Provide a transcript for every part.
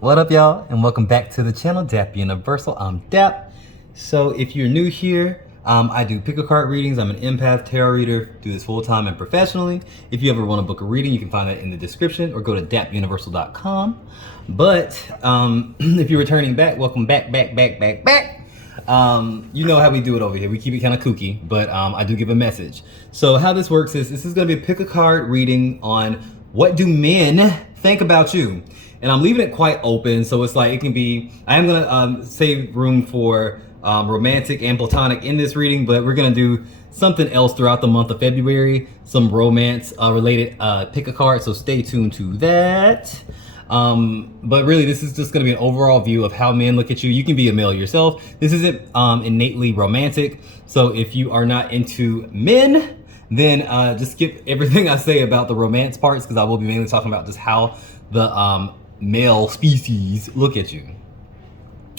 What up, y'all, and welcome back to the channel, Dap Universal. I'm Dap. So if you're new here, I do pick a card readings. I'm an empath tarot reader, do this full time and professionally. If you ever want to book a reading, you can find that in the description or go to DapUniversal.com. But if you're returning back, welcome back. You know how we do it over here. We keep it kind of kooky, but I do give a message. So how this works is this is going to be a pick a card reading on what do men think about you. And I'm leaving it quite open, so it's like it can be, I am gonna save room for romantic and platonic in this reading, but we're gonna do something else throughout the month of February, some romance related pick a card, so stay tuned to that. But really this is just gonna be an overall view of how men look at you. You can be a male yourself. This isn't innately romantic, so if you are not into men, then just skip everything I say about the romance parts, because I will be mainly talking about just how the male species look at you.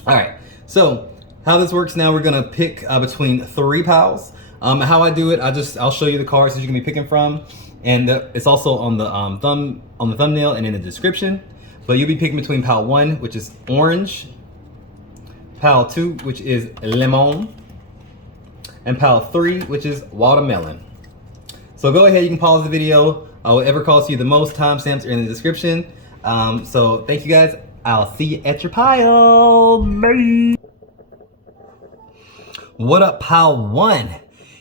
All right, so how this works now, we're gonna pick between 3 piles. How I do it, I'll show you the cards that you can be picking from, and it's also on the thumbnail and in the description. But you'll be picking between pile 1, which is orange, pile 2, which is lemon, and pile 3, which is watermelon. So go ahead, you can pause the video. Whatever costs you the most, timestamps are in the description. So thank you guys. I'll see you at your pile. Bye. What up, pile 1? And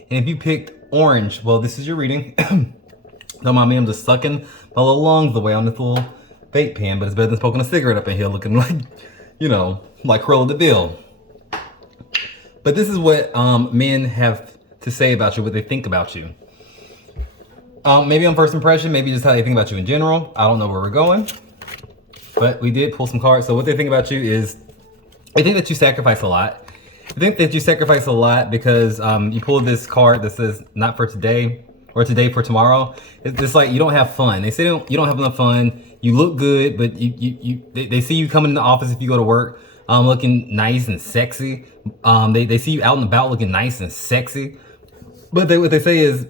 if you picked orange, well, this is your reading. Don't mind me, I'm just sucking my little lungs away on this little vape pen, but it's better than smoking a cigarette up in here looking like, you know, like Cruella de Vil. But this is what men have to say about you, what they think about you. Maybe on first impression, maybe just how they think about you in general. I don't know where we're going, but we did pull some cards. So what they think about you is, I think that you sacrifice a lot. I think that you sacrifice a lot because you pulled this card that says not for today or today for tomorrow. It's like you don't have fun. They say you don't have enough fun. You look good, but they see you coming in the office if you go to work looking nice and sexy. They see you out and about looking nice and sexy. But what they say is,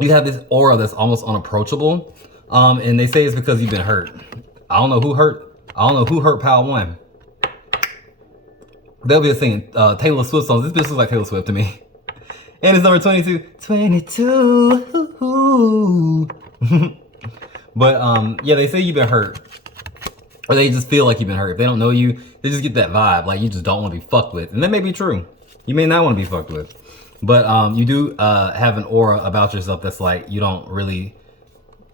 you have this aura that's almost unapproachable, and they say it's because you've been hurt. I don't know who hurt pile 1. They'll be singing Taylor Swift songs. This bitch looks like Taylor Swift to me. And it's number 22. 22. But yeah, they say you've been hurt, or they just feel like you've been hurt. If they don't know you, they just get that vibe, like you just don't want to be fucked with. And that may be true. You may not want to be fucked with. But you do have an aura about yourself that's like you don't really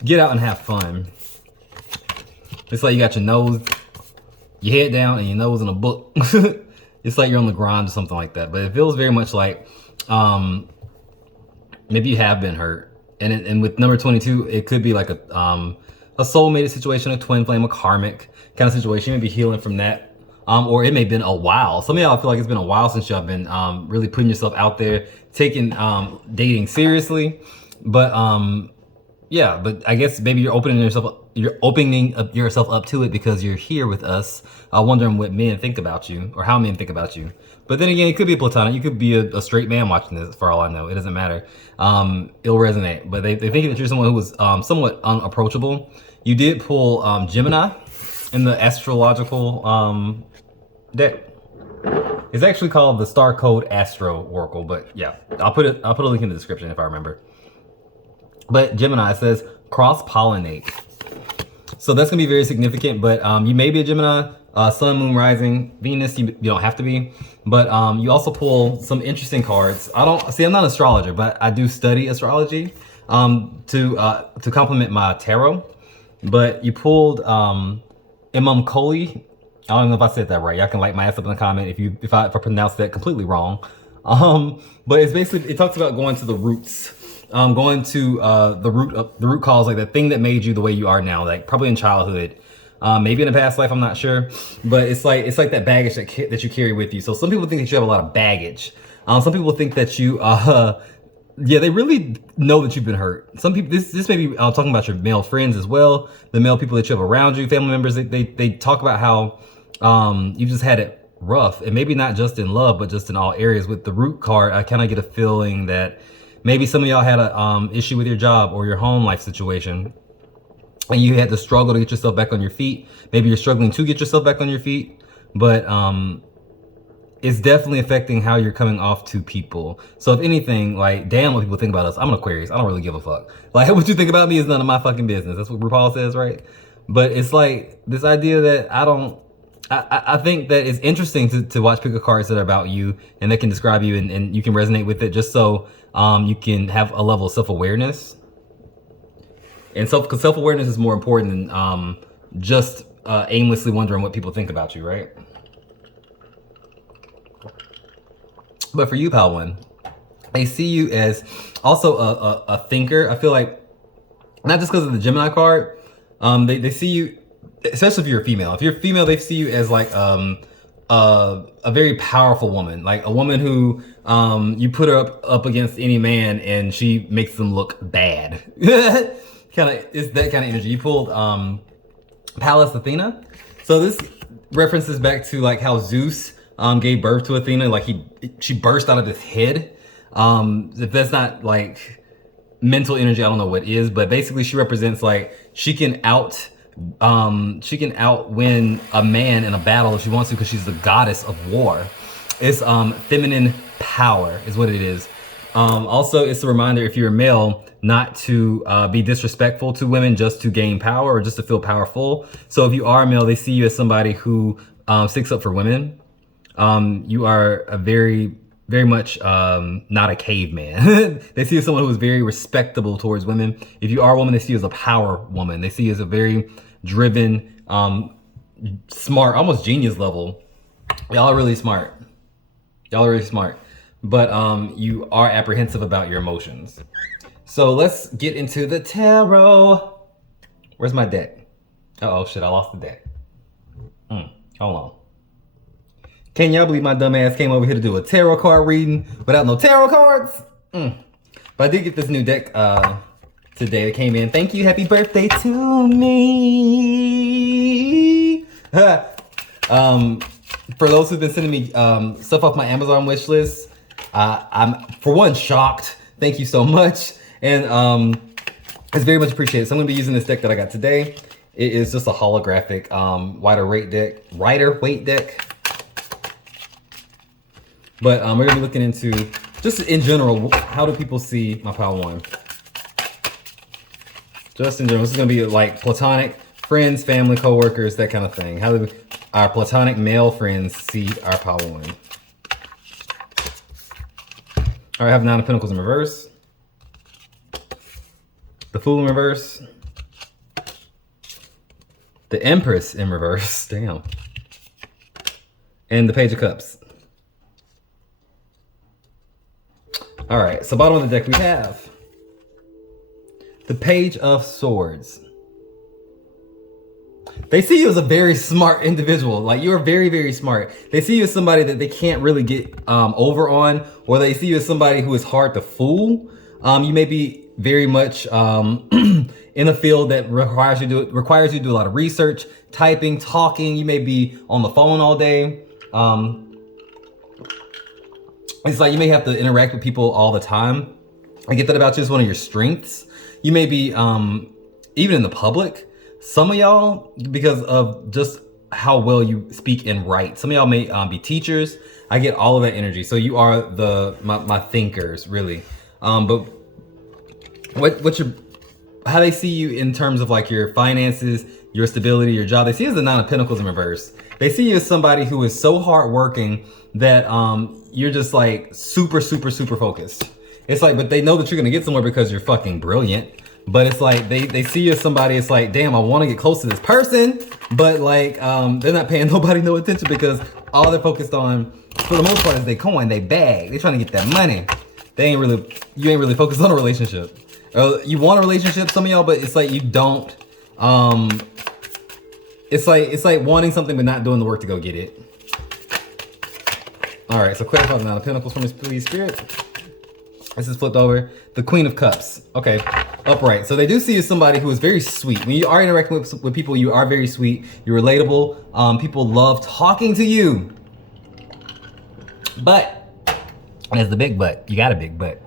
get out and have fun. It's like you got your head down and your nose in a book. It's like you're on the grind or something like that. But it feels very much like maybe you have been hurt. And with number 22, it could be like a soulmate situation, a twin flame, a karmic kind of situation. You may be healing from that. Or it may have been a while. Some of y'all feel like it's been a while since y'all been really putting yourself out there, taking dating seriously. But yeah, but I guess maybe you're opening yourself up to it because you're here with us, wondering what men think about you or how men think about you. But then again, it could be platonic. You could be a straight man watching this, for all I know. It doesn't matter. It'll resonate. But they think that you're someone who was somewhat unapproachable. You did pull Gemini in the astrological deck. It's actually called the Star Code Astro Oracle, but yeah, I'll put a link in the description if I remember. But Gemini says cross-pollinate. So that's gonna be very significant, but you may be a Gemini, Sun, Moon, Rising, Venus, you don't have to be. But you also pull some interesting cards. I'm not an astrologer, but I do study astrology to complement my tarot. But you pulled Imam Koli. I don't know if I said that right. Y'all can light my ass up in the comment if I pronounced that completely wrong. But it's basically, it talks about going to the roots, going to the root cause, like the thing that made you the way you are now, like probably in childhood, maybe in a past life, I'm not sure. But it's like that baggage that you carry with you. So some people think that you have a lot of baggage. Some people think that you yeah, they really know that you've been hurt. Some people, this may be talking about your male friends as well, the male people that you have around you, family members. They talk about how you just had it rough, and maybe not just in love, but just in all areas. With the root card, I kind of get a feeling that maybe some of y'all had a issue with your job or your home life situation, and you had to struggle to get yourself back on your feet. Maybe you're struggling to get yourself back on your feet, but it's definitely affecting how you're coming off to people. So if anything, like, damn what people think about us. I'm an Aquarius. I don't really give a fuck. Like, what you think about me is none of my fucking business. That's what RuPaul says, right? But it's like this idea that I think that it's interesting to watch pick a cards that are about you and that can describe you, and you can resonate with it, just so you can have a level of self-awareness. And because self-awareness is more important than just aimlessly wondering what people think about you, right? But for you, Pal One, they see you as also a thinker. I feel like, not just because of the Gemini card, they see you, especially if you're a female. If you're a female, they see you as like a very powerful woman, like a woman who you put her up against any man and she makes them look bad. Kind of, it's that kind of energy. You pulled Pallas Athena, so this references back to like how Zeus gave birth to Athena, like she burst out of his head. If that's not like mental energy, I don't know what is, but basically she represents like she can outwin a man in a battle if she wants to, because she's the goddess of war. It's feminine power is what it is. Also, it's a reminder, if you're a male, not to be disrespectful to women just to gain power or just to feel powerful. So if you are a male, they see you as somebody who sticks up for women. You are a very much not a caveman. They see you as someone who is very respectable towards women. If you are a woman, they see you as a power woman. They see you as a very driven, smart, almost genius level. Y'all are really smart. But you are apprehensive about your emotions. So let's get into the tarot. Where's my deck? Oh shit, I lost the deck. Hold on. Can y'all believe my dumb ass came over here to do a tarot card reading without no tarot cards? But I did get this new deck today that came in. Thank you, happy birthday to me. For those who've been sending me stuff off my Amazon wish list, I'm for one shocked. Thank you so much, and it's very much appreciated. So I'm gonna be using this deck that I got today. It is just a holographic wider weight deck. But we're gonna be looking into, just in general, how do people see my Pal One? Just in general, this is gonna be like platonic friends, family, co-workers, that kind of thing. How do our platonic male friends see our Pal One? All right, I have Nine of Pentacles in reverse, the Fool in reverse, the Empress in reverse, damn, and the Page of Cups. All right, so bottom of the deck we have the Page of Swords. They see you as a very smart individual. Like, you're very, very smart. They see you as somebody that they can't really get over on, or they see you as somebody who is hard to fool. You may be very much in a field that requires you to do a lot of research, typing, talking. You may be on the phone all day. It's like you may have to interact with people all the time. I get that about you. It's one of your strengths. You may be even in the public. Some of y'all, because of just how well you speak and write. Some of y'all may be teachers. I get all of that energy. So you are my thinkers, really. But how they see you in terms of like your finances, your stability, your job. They see you as the Nine of Pentacles in reverse. They see you as somebody who is so hardworking that you're just like super focused. It's like, but they know that you're gonna get somewhere because you're fucking brilliant. But it's like they see you as somebody, it's like, damn, I want to get close to this person, but like they're not paying nobody no attention, because all they're focused on for the most part is they coin, they bag, they're trying to get that money. You ain't really focused on a relationship. You want a relationship, some of y'all, but it's like you don't. It's like wanting something but not doing the work to go get it. All right, so clarify the Nine of Pentacles for me, please, Spirit. This is flipped over. The Queen of Cups. Okay, upright. So they do see you as somebody who is very sweet. When you are interacting with people, you are very sweet. You're relatable. People love talking to you. But, there's the big but. You got a big but.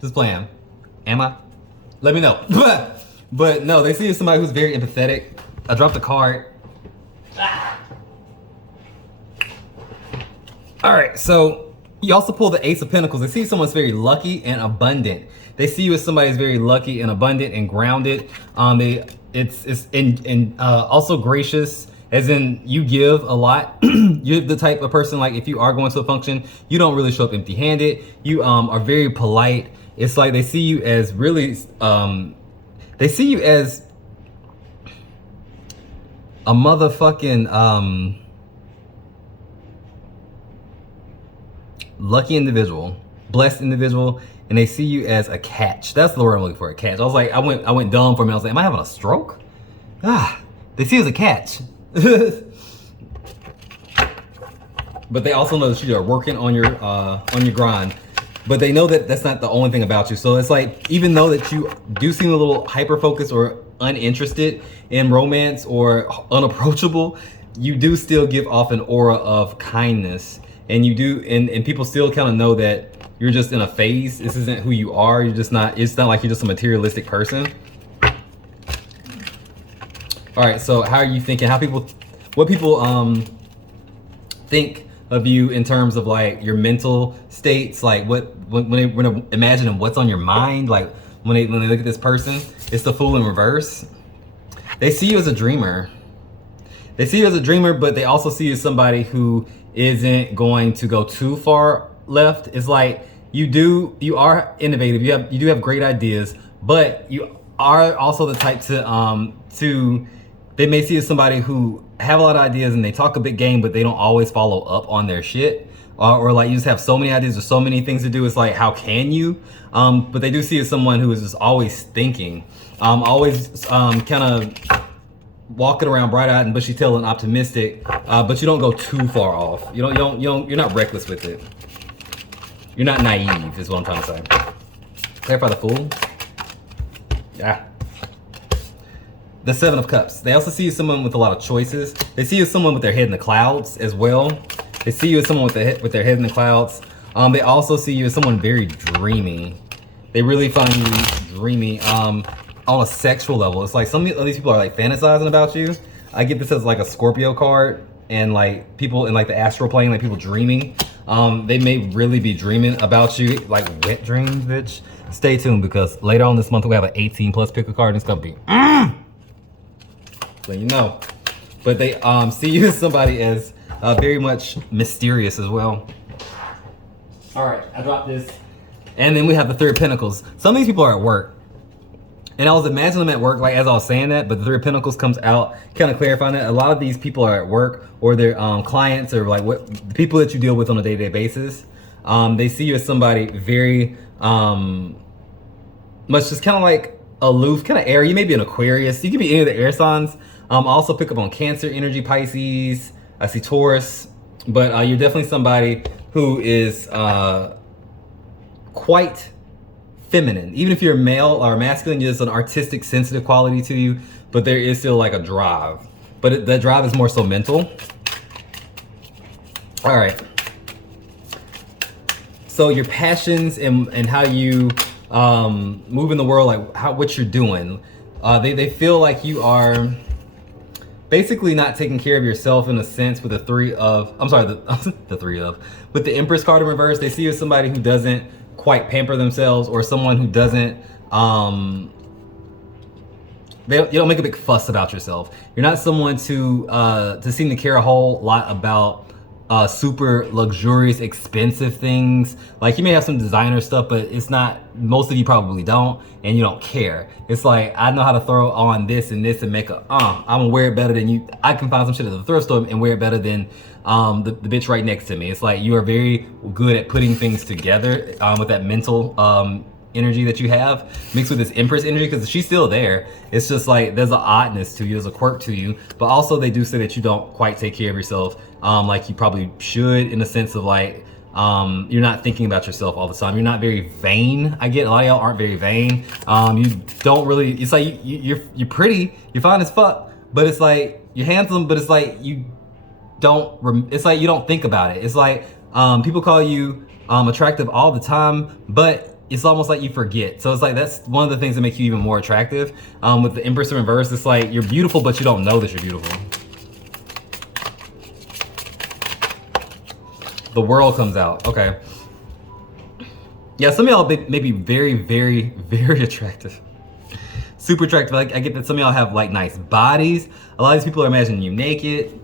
Just playing. Am I? Let me know. But no, they see you as somebody who's very empathetic. I dropped the card. All right, so you also pull the Ace of Pentacles. They see someone's very lucky and abundant. They see you as somebody who's very lucky and abundant and grounded. Also gracious, as in you give a lot. You're the type of person, like if you are going to a function, you don't really show up empty-handed. You are very polite. It's like they see you as really, they see you as a motherfucking lucky individual, blessed individual, and they see you as a catch. That's the word I'm looking for, a catch. I was like, I went dumb for a minute. I was like, am I having a stroke? They see you as a catch. But they also know that you are working on your grind. But they know that that's not the only thing about you. So it's like, even though that you do seem a little hyper-focused or uninterested in romance or unapproachable, you do still give off an aura of kindness. And you do, and people still kind of know that you're just in a phase. This isn't who you are. You're just not, it's not like you're just a materialistic person. All right, so how are you thinking? What people think of you in terms of like your mental states? Like when they imagine what's on your mind, like when they look at this person, it's the Fool in reverse. They see you as a dreamer. They see you as a dreamer, but they also see you as somebody who isn't going to go too far left. It's like you are innovative. You do have great ideas, but you are also the type to they may see you as somebody who have a lot of ideas and they talk a big game, but they don't always follow up on their shit. Or like you just have so many ideas or so many things to do. It's like, how can you? But they do see you as someone who is just always thinking, always kind of walking around bright-eyed and bushy-tailed and optimistic, but you don't go too far off. You're not reckless with it. You're not naive, is what I'm trying to say. Clarify the Fool. Yeah. The Seven of Cups. They also see you as someone with a lot of choices. They see you as someone with their head in the clouds as well. They see you as someone with their head in the clouds. They also see you as someone very dreamy. They really find you dreamy on a sexual level. It's like some of these people are like fantasizing about you. I get this as like a Scorpio card, and like people in like the astral plane, like people dreaming. They may really be dreaming about you, like wet dreams, bitch. Stay tuned, because later on this month we have an 18+ pick a card, and it's gonna be so you know. But they see you as somebody as very much mysterious as well. All right, I dropped this. And then we have the Three of Pentacles. Some of these people are at work. And I was imagining them at work, like as I was saying that, but the Three of Pentacles comes out, kind of clarifying that. A lot of these people are at work, or they're clients, or like the people that you deal with on a day-to-day basis. They see you as somebody very much just kind of like aloof, kind of airy. You may be an Aquarius. You can be any of the air signs. I also pick up on Cancer energy, Pisces. I see Taurus. But you're definitely somebody who is quite feminine. Even if you're a male or masculine, there's an artistic, sensitive quality to you, but there is still like a drive. But that drive is more so mental. All right. So your passions and how you move in the world, like what you're doing, they feel like you are basically not taking care of yourself in a sense with the with the Empress card in reverse. They see you as somebody who doesn't quite pamper themselves, or someone who doesn't you don't make a big fuss about yourself. You're not someone to seem to care a whole lot about super luxurious, expensive things. Like you may have some designer stuff, but it's not, most of you probably don't, and you don't care. It's like, I know how to throw on this and this and make I'm gonna wear it better than you. I can find some shit at the thrift store and wear it better than the bitch right next to me. It's like you are very good at putting things together with that mental energy that you have, mixed with this Empress energy, because she's still there. It's just like there's an oddness to you, there's a quirk to you, but also they do say that you don't quite take care of yourself like you probably should, in the sense of like you're not thinking about yourself all the time. You're not very vain. I get a lot of y'all aren't very vain. You don't really, it's like you're pretty, you're fine as fuck, but it's like you're handsome, but it's like you don't think about it. It's like people call you attractive all the time, but it's almost like you forget. So it's like that's one of the things that make you even more attractive. With the Empress in reverse, it's like you're beautiful, but you don't know that you're beautiful. The World comes out. Okay. Yeah, some of y'all may be very, very, very attractive. Super attractive. Like, I get that some of y'all have like nice bodies. A lot of these people are imagining you naked.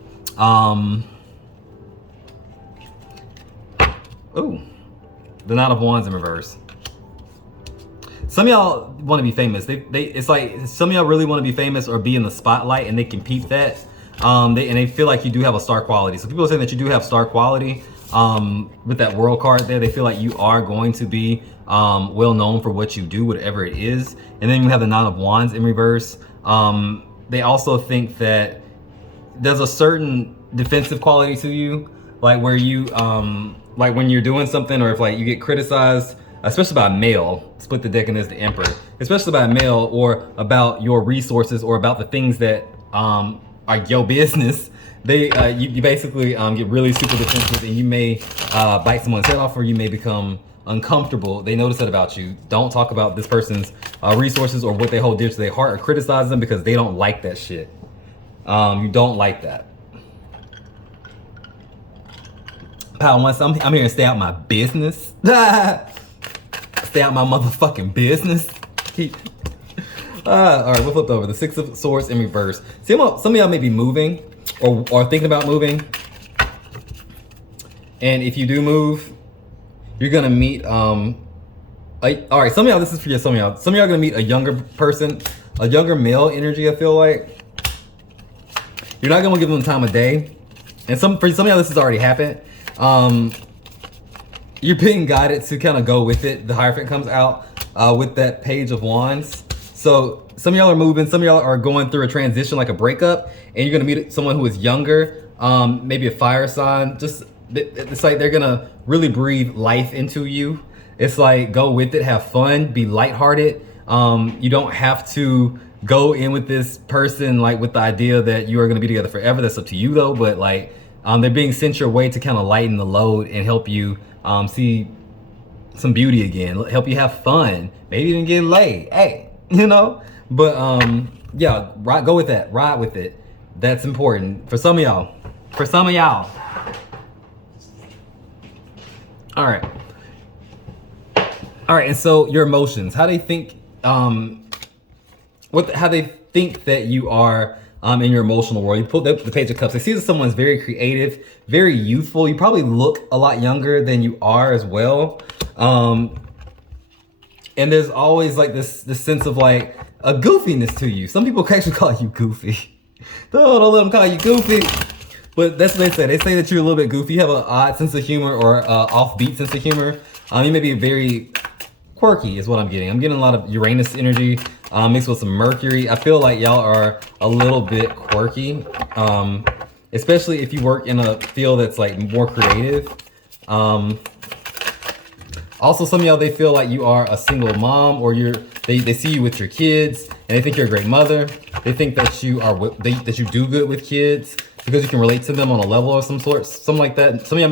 Ooh, the Knight of Wands in reverse. Some of y'all want to be famous. It's like some of y'all really want to be famous or be in the spotlight, and they can peep that. And they feel like you do have a star quality. So people are saying that you do have star quality. With that World card there, they feel like you are going to be well known for what you do, whatever it is. And then you have the Nine of Wands in reverse. They also think that there's a certain defensive quality to you, like where you like when you're doing something, or if like you get criticized, especially by a male, split the deck and there's the Emperor, especially by a male, or about your resources, or about the things that are your business. You basically get really super defensive, and you may bite someone's head off, or you may become uncomfortable. They notice that about you. Don't talk about this person's resources or what they hold dear to their heart, or criticize them, because they don't like that shit. You don't like that. Power one, I'm here to stay out my business. Stay out my motherfucking business. All right, we'll flip over. The Six of Swords in reverse. See, some of y'all may be moving, or thinking about moving. And if you do move, you're gonna meet, all right, some of y'all, this is for you, some of y'all are gonna meet a younger person, a younger male energy, I feel like. You're not gonna give them time of day. And for some of y'all, this has already happened. You're being guided to kind of go with it. The Hierophant comes out with that Page of Wands. So some of y'all are moving, some of y'all are going through a transition, like a breakup, and you're gonna meet someone who is younger, maybe a fire sign. Just, it's like they're gonna really breathe life into you. It's like, go with it, have fun, be lighthearted. You don't have to go in with this person like with the idea that you are gonna be together forever. That's up to you though, but like, they're being sent your way to kind of lighten the load and help you see some beauty again, help you have fun, maybe even get laid, hey, you know? But yeah, go with that, ride with it. That's important for some of y'all. All right, and so your emotions, how they think, how they think that you are in your emotional world. You pull the Page of Cups. I see that someone's very creative, very youthful. You probably look a lot younger than you are as well. And there's always like this sense of like a goofiness to you. Some people actually call you goofy. Don't let them call you goofy. But that's what they say. They say that you're a little bit goofy. You have an odd sense of humor, or offbeat sense of humor. You may be very quirky is what I'm getting. I'm getting a lot of Uranus energy mixed with some Mercury. I feel like y'all are a little bit quirky, especially if you work in a field that's like more creative. Also, some of y'all, they feel like you are a single mom, or they see you with your kids, and they think you're a great mother. They think that you that you do good with kids because you can relate to them on a level of some sort, something like that. Some of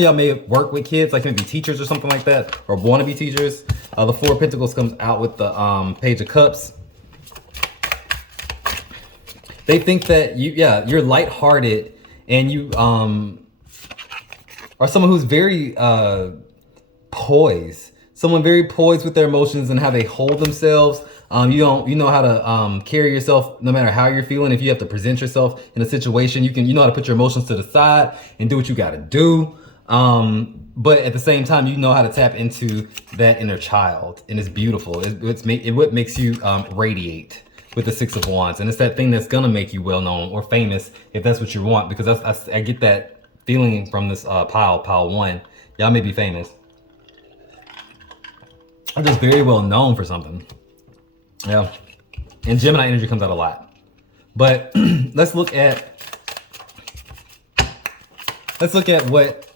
y'all may work with kids, like maybe teachers or something like that, or want to be teachers. The Four of Pentacles comes out with the Page of Cups. They think that you're lighthearted, and you are someone who's very poised. Someone very poised with their emotions and how they hold themselves. You know how to carry yourself no matter how you're feeling. If you have to present yourself in a situation, you know how to put your emotions to the side and do what you gotta do. But at the same time, you know how to tap into that inner child, and it's beautiful. What makes you radiate with the Six of Wands, and it's that thing that's gonna make you well known or famous if that's what you want. Because I get that feeling from this pile one. Y'all may be famous. I'm just very well known for something. Yeah, and Gemini energy comes out a lot. But let's look at what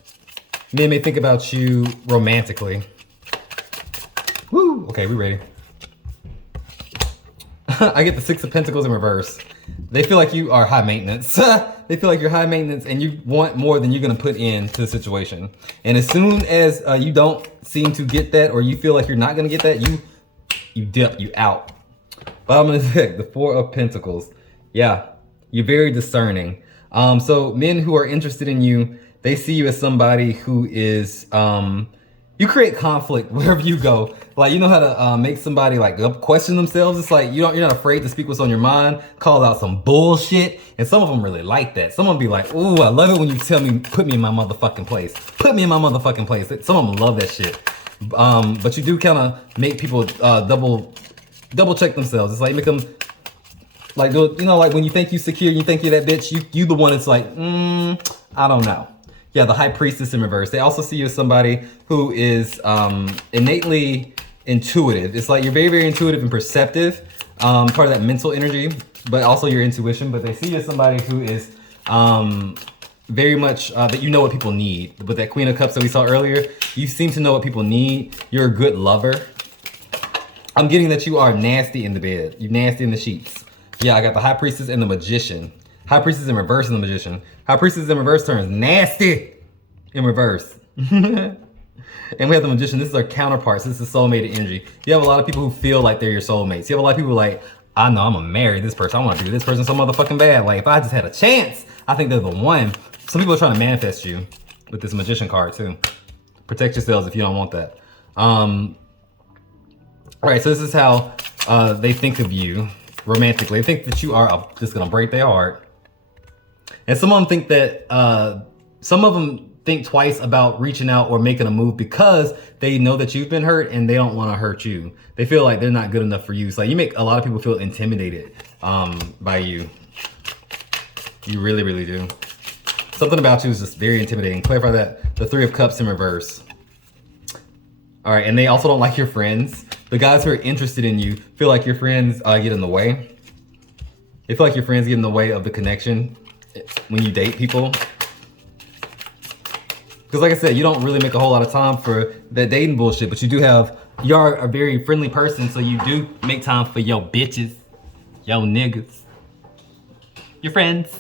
men may think about you romantically. Woo! Okay, we ready. I get the Six of Pentacles in reverse. They feel like you are high maintenance. they feel like you're high maintenance and you want more than you're gonna put into the situation. And as soon as you don't seem to get that, or you feel like you're not gonna get that, you dip, you out. Bottom of the deck, the Four of Pentacles. Yeah, you're very discerning. So men who are interested in you, they see you as somebody who is, you create conflict wherever you go. Like, you know how to make somebody like question themselves. It's like you're not afraid to speak what's on your mind, call out some bullshit. And some of them really like that. Some of them be like, ooh, I love it when you tell me, put me in my motherfucking place. Put me in my motherfucking place. Some of them love that shit. But you do kind of make people double check themselves. It's like make them like, you know, like when you think you secure, you think you're that bitch, you the one that's like, I don't know. Yeah, the High Priestess in reverse. They also see you as somebody who is innately intuitive. It's like you're very, very intuitive and perceptive, part of that mental energy, but also your intuition. But they see you as somebody who is very much that you know what people need. With that Queen of Cups that we saw earlier, you seem to know what people need. You're a good lover. I'm getting that you are nasty in the bed. You're nasty in the sheets. Yeah, I got the High Priestess and the Magician. High Priestess in reverse and the Magician. High Priestess in reverse turns nasty in reverse. And we have the Magician. This is our counterparts. This is soulmate energy. You have a lot of people who feel like they're your soulmates. You have a lot of people like, I know I'm gonna marry this person. I wanna do this person so motherfucking bad. Like, if I just had a chance, I think they're the one. Some people are trying to manifest you with this Magician card too. Protect yourselves if you don't want that. All right, so this is how they think of you romantically. They think that you are just gonna break their heart. And some of them think that, some of them think twice about reaching out or making a move because they know that you've been hurt and they don't want to hurt you. They feel like they're not good enough for you. So you make a lot of people feel intimidated by you. You really, really do. Something about you is just very intimidating. Clarify that. The Three of Cups in reverse. All right, and they also don't like your friends. The guys who are interested in you feel like your friends get in the way. They feel like your friends get in the way of the connection when you date people. Because like I said, you don't really make a whole lot of time for that dating bullshit, but you are a very friendly person, so you do make time for your bitches, your niggas, your friends.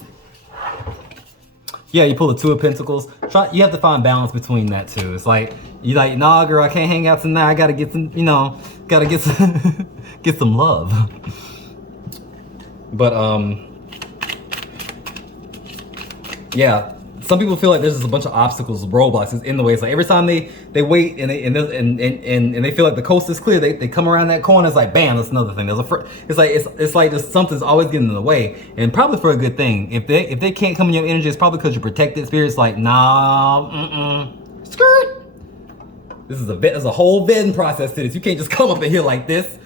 Yeah, you pull the Two of Pentacles. You have to find balance between that too. It's like, you like, nah girl, I can't hang out tonight. I gotta get some, you know, gotta get some, get some love. But yeah, some people feel like there's just a bunch of obstacles, roadblocks is in the way. It's like every time they wait and they feel like the coast is clear, they come around that corner. It's like bam, that's another thing. It's like just something's always getting in the way, and probably for a good thing. If they can't come in your energy, it's probably because you're protected. Spirit's like nah, skirt. There's a whole vetting process to this. You can't just come up in here like this.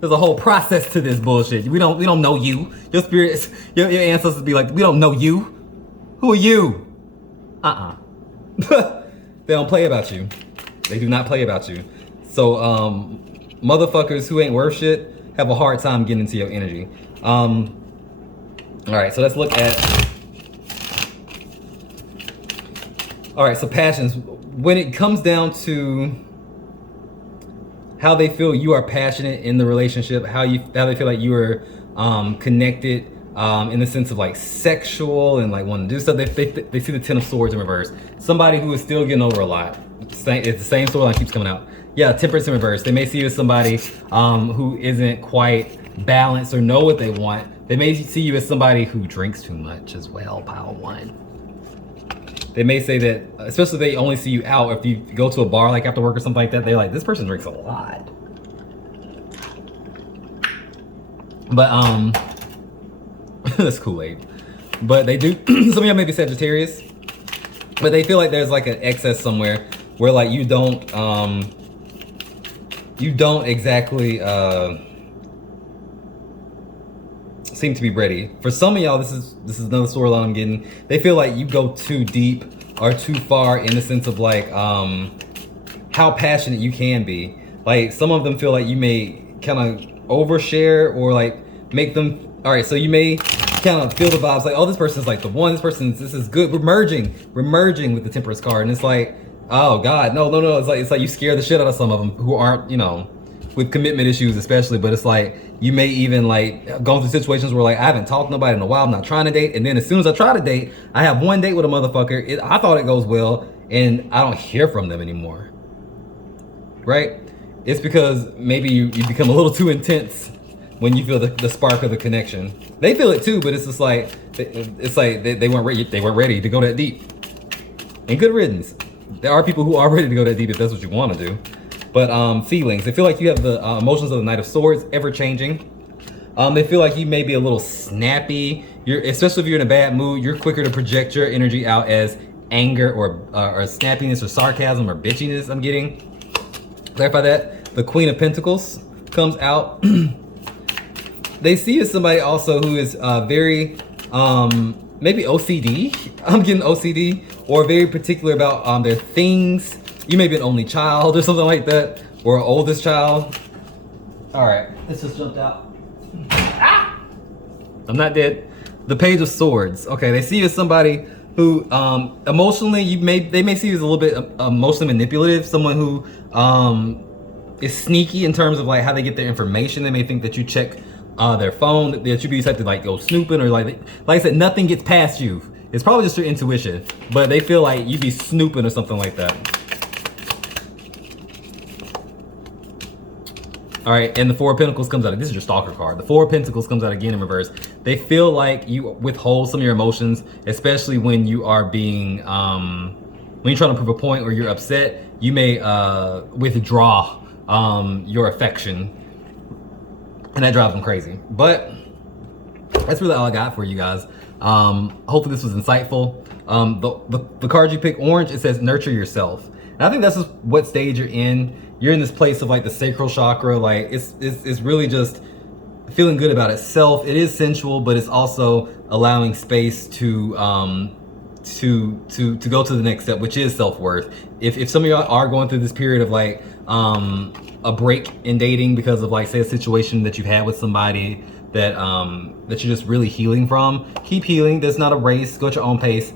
There's a whole process to this bullshit. We don't know you. Your spirits, your ancestors be like, we don't know you. Who are you? They don't play about you. They do not play about you. So motherfuckers who ain't worth shit have a hard time getting into your energy. All right, so let's look at, all right, so passions. When it comes down to how they feel you are passionate in the relationship, how they feel like you are connected in the sense of like sexual and like wanting to do stuff, they see the Ten of Swords in reverse. Somebody who is still getting over a lot. It's the same storyline keeps coming out. Yeah, Temperance in reverse. They may see you as somebody who isn't quite balanced or know what they want. They may see you as somebody who drinks too much as well, pile one. They may say that, especially if they only see you out, if you go to a bar like after work or something like that, they're like, this person drinks a lot. But that's Kool-Aid. But they do, some of y'all may be Sagittarius, but they feel like there's like an excess somewhere where like you don't exactly seem to be ready. For some of y'all, this is another storyline I'm getting. They feel like you go too deep or too far in the sense of like how passionate you can be. Like some of them feel like you may kind of overshare or like make them, all right, so you may kind of feel the vibes like, oh, this person's like the one, this is good. We're merging with the Temperance card, and it's like, oh God, no. It's like you scare the shit out of some of them who aren't, you know, with commitment issues especially, but it's like you may even like go through situations where like I haven't talked to nobody in a while, I'm not trying to date, and then as soon as I try to date, I have one date with a motherfucker, I thought it goes well, and I don't hear from them anymore, right? It's because maybe you become a little too intense when you feel the spark of the connection. They feel it too, but it's just like they weren't ready to go that deep. And good riddance. There are people who are ready to go that deep if that's what you want to do. But feelings, they feel like you have the emotions of the Knight of Swords, ever changing. They feel like you may be a little snappy. Especially if you're in a bad mood, you're quicker to project your energy out as anger or snappiness or sarcasm or bitchiness. I'm getting. Clarify that. The Queen of Pentacles comes out. They see you as somebody also who is very maybe OCD. I'm getting OCD, or very particular about their things. You may be an only child or something like that, or an oldest child. All right, this just jumped out. Ah! I'm not dead. The Page of Swords. Okay, they see you as somebody who emotionally, they may see you as a little bit emotionally manipulative, someone who is sneaky in terms of like how they get their information. They may think that you check their phone, that you be type to like go snooping, or like I said, nothing gets past you. It's probably just your intuition, but they feel like you be snooping or something like that. All right, and the Four of Pentacles comes out. This is your Stalker card. The Four of Pentacles comes out again in reverse. They feel like you withhold some of your emotions, especially when you are being, when you're trying to prove a point or you're upset. You may withdraw your affection, and that drives them crazy. But that's really all I got for you guys. Hopefully this was insightful. The card you pick, orange, it says nurture yourself. And I think that's just what stage you're in. You're in this place of like the sacral chakra. Like it's really just feeling good about itself. It is sensual, but it's also allowing space to go to the next step, which is self-worth. If some of y'all are going through this period of like a break in dating because of like say a situation that you've had with somebody that that you're just really healing from, keep healing. There's not a race. Go at your own pace.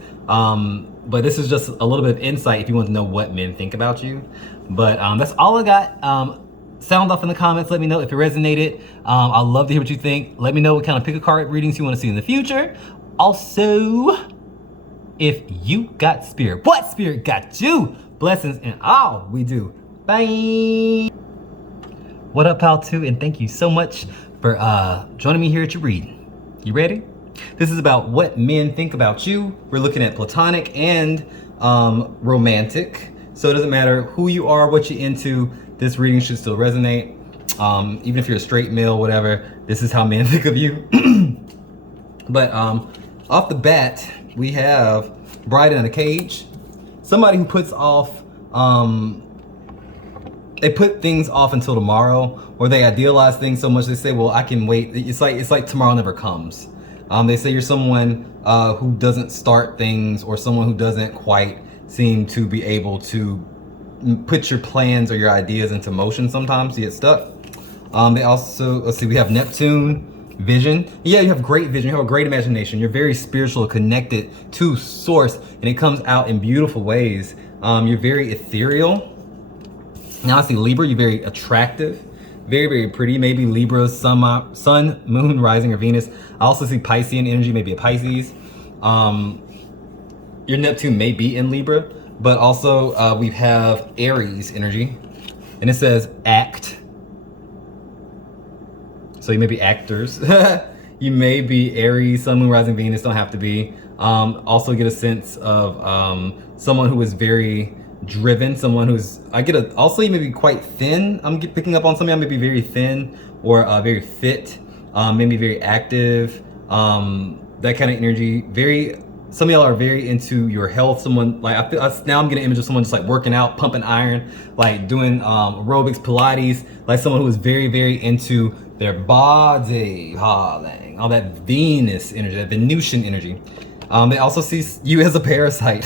But this is just a little bit of insight if you want to know what men think about you. But that's all I got. Sound off in the comments. Let me know if it resonated. I'd love to hear what you think. Let me know what kind of pick a card readings you want to see in the future. Also, if you got spirit, what spirit got you? Blessings and all we do. Bye. What up, pal 2? And thank you so much for joining me here at your reading. You ready? This is about what men think about you. We're looking at platonic and romantic. So it doesn't matter who you are, what you're into, this reading should still resonate. Even if you're a straight male, whatever, this is how men think of you. But off the bat, we have Bride in a Cage. Somebody who puts off, they put things off until tomorrow, or they idealize things so much they say, well, I can wait. It's like tomorrow never comes. They say you're someone who doesn't start things, or someone who doesn't quite seem to be able to put your plans or your ideas into motion. Sometimes you get stuck. They also, let's see, we have Neptune, vision. Yeah, you have great vision, you have a great imagination. You're very spiritual, connected to source, and it comes out in beautiful ways. You're very ethereal. Now I see Libra, you're very attractive. Very, very pretty. Maybe Libra, sun, moon, rising, or Venus. I also see Piscean energy, maybe a Pisces. Your Neptune may be in Libra, but also we have Aries energy, and it says act. So you may be actors. You may be Aries, sun, moon, rising, Venus. Don't have to be. Also get a sense of someone who is very driven, someone who's, also you may be quite thin. I'm picking up on some of y'all may be very thin, or very fit, maybe very active, that kind of energy. Some of y'all are very into your health. Someone like, now I'm getting an image of someone just like working out, pumping iron, like doing aerobics, Pilates, like someone who is very, very into their body, all that Venus energy, that Venusian energy. They also see you as a parasite.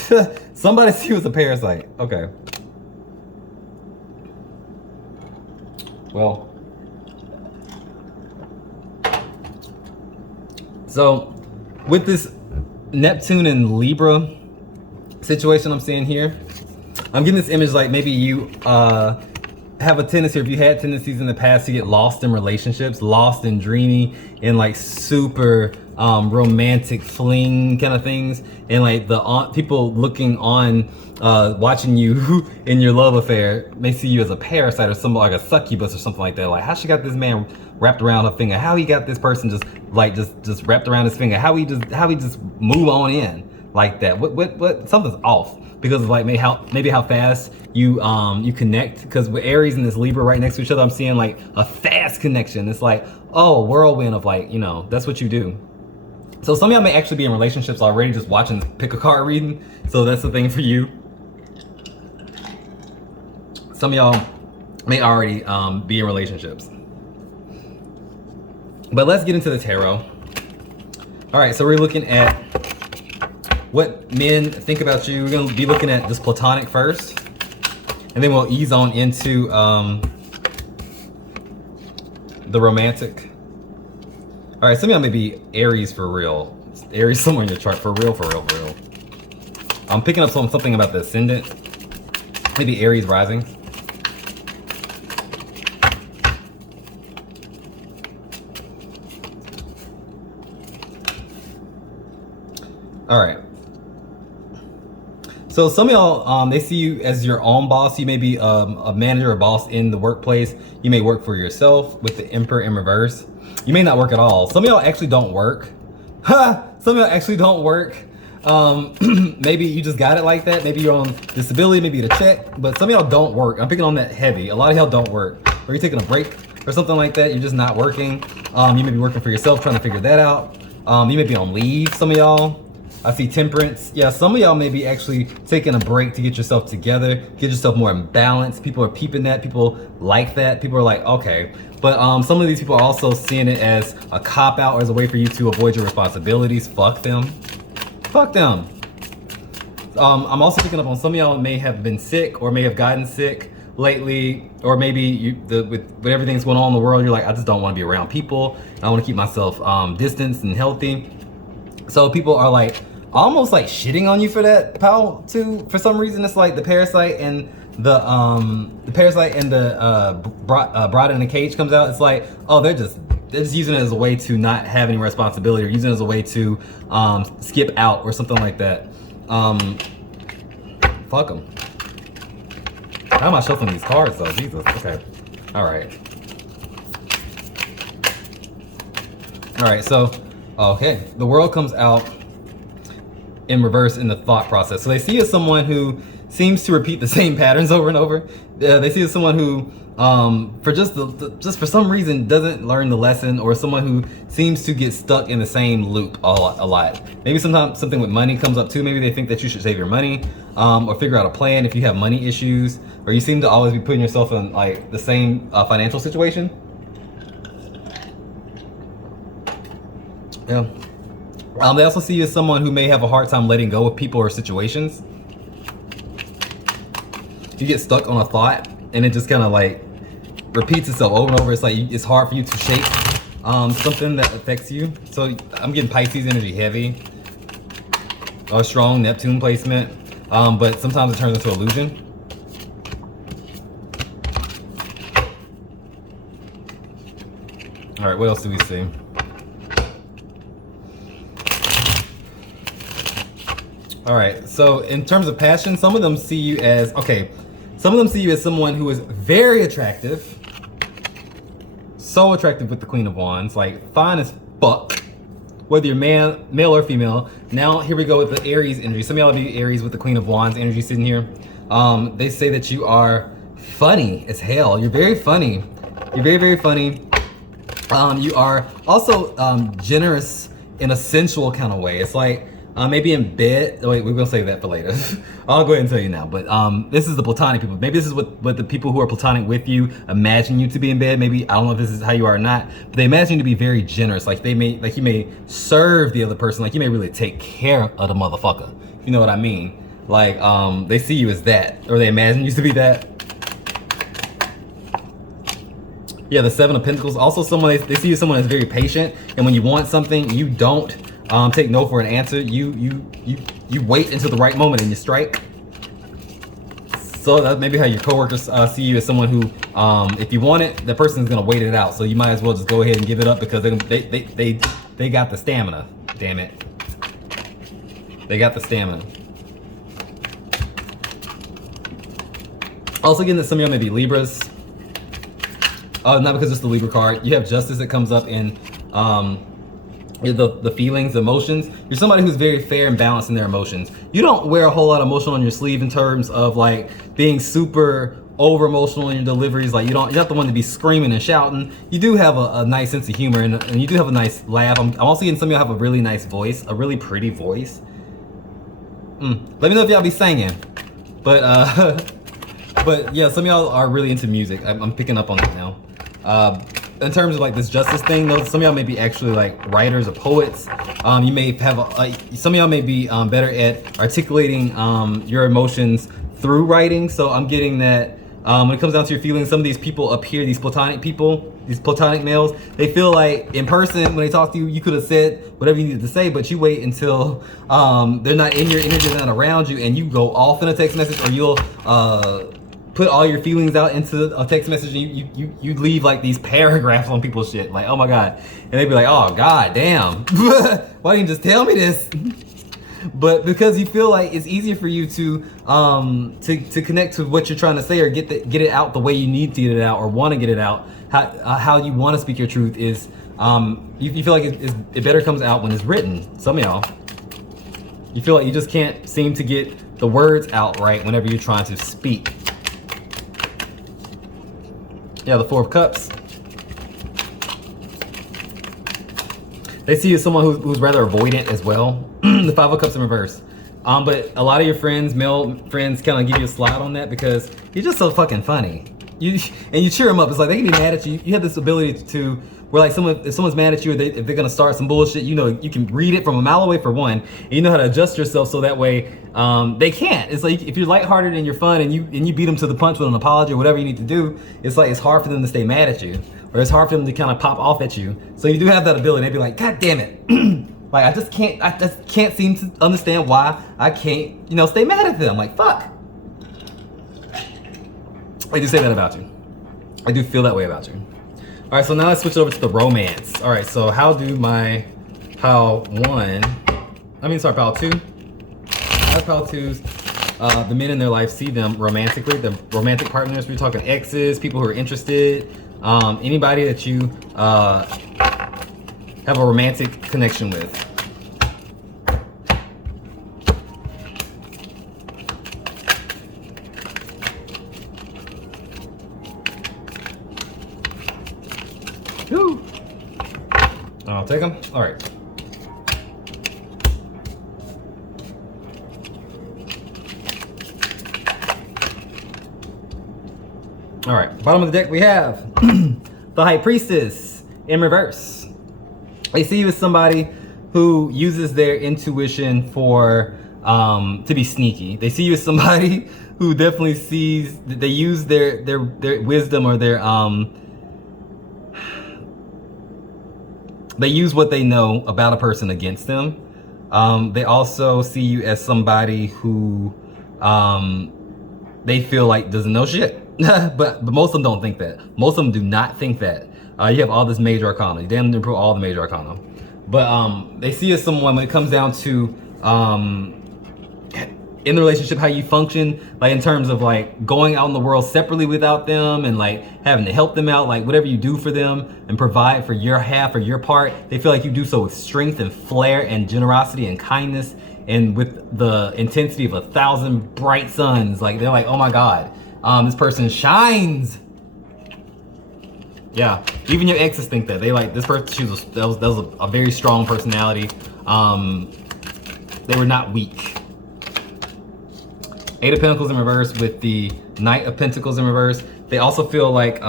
Somebody see you as a parasite. Okay. Well. So, with this Neptune and Libra situation I'm seeing here, I'm getting this image like maybe you have a tendency, or if you had tendencies in the past to get lost in relationships, lost and dreamy and like super romantic fling kind of things, and like the people looking on, watching you in your love affair may see you as a parasite or something, like a succubus or something like that. Like, how she got this man wrapped around her finger? How he got this person just wrapped around his finger? How he just move on in like that? What something's off, because of like maybe how fast you connect. Because with Aries and this Libra right next to each other, I'm seeing like a fast connection. It's like, oh, whirlwind of like, that's what you do. So some of y'all may actually be in relationships already, just watching pick a card reading. So that's the thing for you. Some of y'all may already be in relationships. But let's get into the tarot. All right, so we're looking at what men think about you. We're gonna be looking at this platonic first, and then we'll ease on into the romantic. All right, some of y'all may be Aries for real. Aries somewhere in your chart, for real. I'm picking up something about the ascendant. Maybe Aries rising. All right. So some of y'all, they see you as your own boss. You may be a manager or boss in the workplace. You may work for yourself with the Emperor in reverse. You may not work at all. Some of y'all actually don't work. Some of y'all actually don't work. Maybe you just got it like that. Maybe you're on disability, maybe you get a check, but some of y'all don't work. I'm picking on that heavy. A lot of y'all don't work. Or you're taking a break or something like that. You're just not working. You may be working for yourself, trying to figure that out. You may be on leave, some of y'all. I see temperance. Yeah, some of y'all may be actually taking a break to get yourself together, get yourself more in balance. People are peeping that. People like that. People are like, okay. But some of these people are also seeing it as a cop-out, or as a way for you to avoid your responsibilities. Fuck them. Fuck them. I'm also picking up on some of y'all may have been sick or may have gotten sick lately, or maybe with everything that's going on in the world, you're like, I just don't want to be around people. I want to keep myself distanced and healthy. So people are like almost like shitting on you for that, pal, too. For some reason, it's like the parasite and the bride in a cage comes out. It's like, oh, they're just using it as a way to not have any responsibility, or using it as a way to skip out or something like that. Fuck them. How am I shuffling these cards though? Jesus. Okay. All right. So, okay. The world comes out in reverse in the thought process. So they see you as someone who seems to repeat the same patterns over and over. They see you as someone who, for just for some reason, doesn't learn the lesson, or someone who seems to get stuck in the same loop a lot. Maybe sometimes something with money comes up too. Maybe they think that you should save your money, or figure out a plan if you have money issues, or you seem to always be putting yourself in like the same financial situation. Yeah. They also see you as someone who may have a hard time letting go of people or situations. You get stuck on a thought and it just kind of like repeats itself over and over. It's like it's hard for you to shake something that affects you. So I'm getting Pisces energy heavy, or strong Neptune placement, but sometimes it turns into illusion. All right, what else do we see? All right, so in terms of passion, some of them see you as, someone who is very attractive. So attractive with the Queen of Wands, like fine as fuck, whether you're male or female. Now, here we go with the Aries energy. Some of y'all be Aries with the Queen of Wands energy sitting here. They say that you are funny as hell. You're very funny. You're very, very funny. You are also generous in a sensual kind of way. It's like, maybe in bed. Wait, we're gonna save that for later. I'll go ahead and tell you now. But this is the platonic people. Maybe this is what the people who are platonic with you imagine you to be in bed. Maybe I don't know if this is how you are or not. But they imagine you to be very generous. Like you may serve the other person. Like you may really take care of the motherfucker. You know what I mean? Like they see you as that, or they imagine you to be that. Yeah, the Seven of Pentacles. Also, they see you as someone that's very patient, and when you want something, you don't take no for an answer. You wait until the right moment and you strike. So that maybe how your coworkers see you as someone who, if you want it, the person's gonna wait it out. So you might as well just go ahead and give it up because they got the stamina. Damn it, they got the stamina. Also getting that some of y'all may be Libras. Not because it's the Libra card. You have Justice that comes up in the feelings, emotions. You're somebody who's very fair and balanced in their emotions. You don't wear a whole lot of emotion on your sleeve in terms of like being super over emotional in your deliveries. Like you're not the one to be screaming and shouting. You do have a nice sense of humor and you do have a nice laugh. I'm also getting some of y'all have a really nice voice, a really pretty voice. Let me know if y'all be singing. But but yeah, some of y'all are really into music. I'm picking up on that now. In terms of like this justice thing, though, some of y'all may be actually like writers or poets. You may have some of y'all may be better at articulating your emotions through writing. So I'm getting that when it comes down to your feelings, some of these people up here, these platonic people, these platonic males, they feel like in person when they talk to you, you could have said whatever you needed to say, but you wait until they're not in your energy, they're not around you, and you go off in a text message, or you'll put all your feelings out into a text message, and you leave like these paragraphs on people's shit, like, oh my God. And they'd be like, oh God damn, why didn't you just tell me this? But because you feel like it's easier for you to connect to what you're trying to say, or get it out the way you need to get it out, or want to get it out, how you want to speak your truth is, you feel like it better comes out when it's written. Some of y'all, you feel like you just can't seem to get the words out right whenever you're trying to speak. Yeah, the Four of Cups. They see you as someone who's rather avoidant as well. The Five of Cups in reverse. But a lot of your friends, male friends, kind of give you a slide on that because you're just so fucking funny. You cheer them up. It's like they can be mad at you. You have this ability to where like if someone's mad at you, or if they're gonna start some bullshit, you know, you can read it from a mile away for one, and you know how to adjust yourself so that way they can't. It's like if you're lighthearted and you're fun and you beat them to the punch with an apology or whatever you need to do, it's like it's hard for them to stay mad at you, or it's hard for them to kind of pop off at you. So you do have that ability. They'd be like, God damn it. Like I just can't seem to understand why I can't, stay mad at them. Like fuck. I do say that about you. I do feel that way about you. All right, so now let's switch over to the romance. All right, so how pile 2. How pile 2s, the men in their life see them romantically, the romantic partners. We're talking exes, people who are interested, anybody that you have a romantic connection with. Woo. I'll take them. All right. All right. Bottom of the deck we have the High Priestess in reverse. They see you as somebody who uses their intuition for to be sneaky. They see you as somebody who definitely sees that they use their wisdom or their they use what they know about a person against them. They also see you as somebody who they feel like doesn't know shit. but most of them don't think that. Most of them do not think that. You have all this major arcana. You damn near prove all the major arcana. But they see you as someone when it comes down to in the relationship, how you function, like in terms of like going out in the world separately without them and like having to help them out, like whatever you do for them and provide for your half or your part, they feel like you do so with strength and flair and generosity and kindness and with the intensity of 1,000 bright suns. Like they're like, oh my God, this person shines. Yeah, even your exes think that. They like this person, that was a very strong personality. They were not weak. Eight of Pentacles in reverse with the Knight of Pentacles in reverse. They also feel like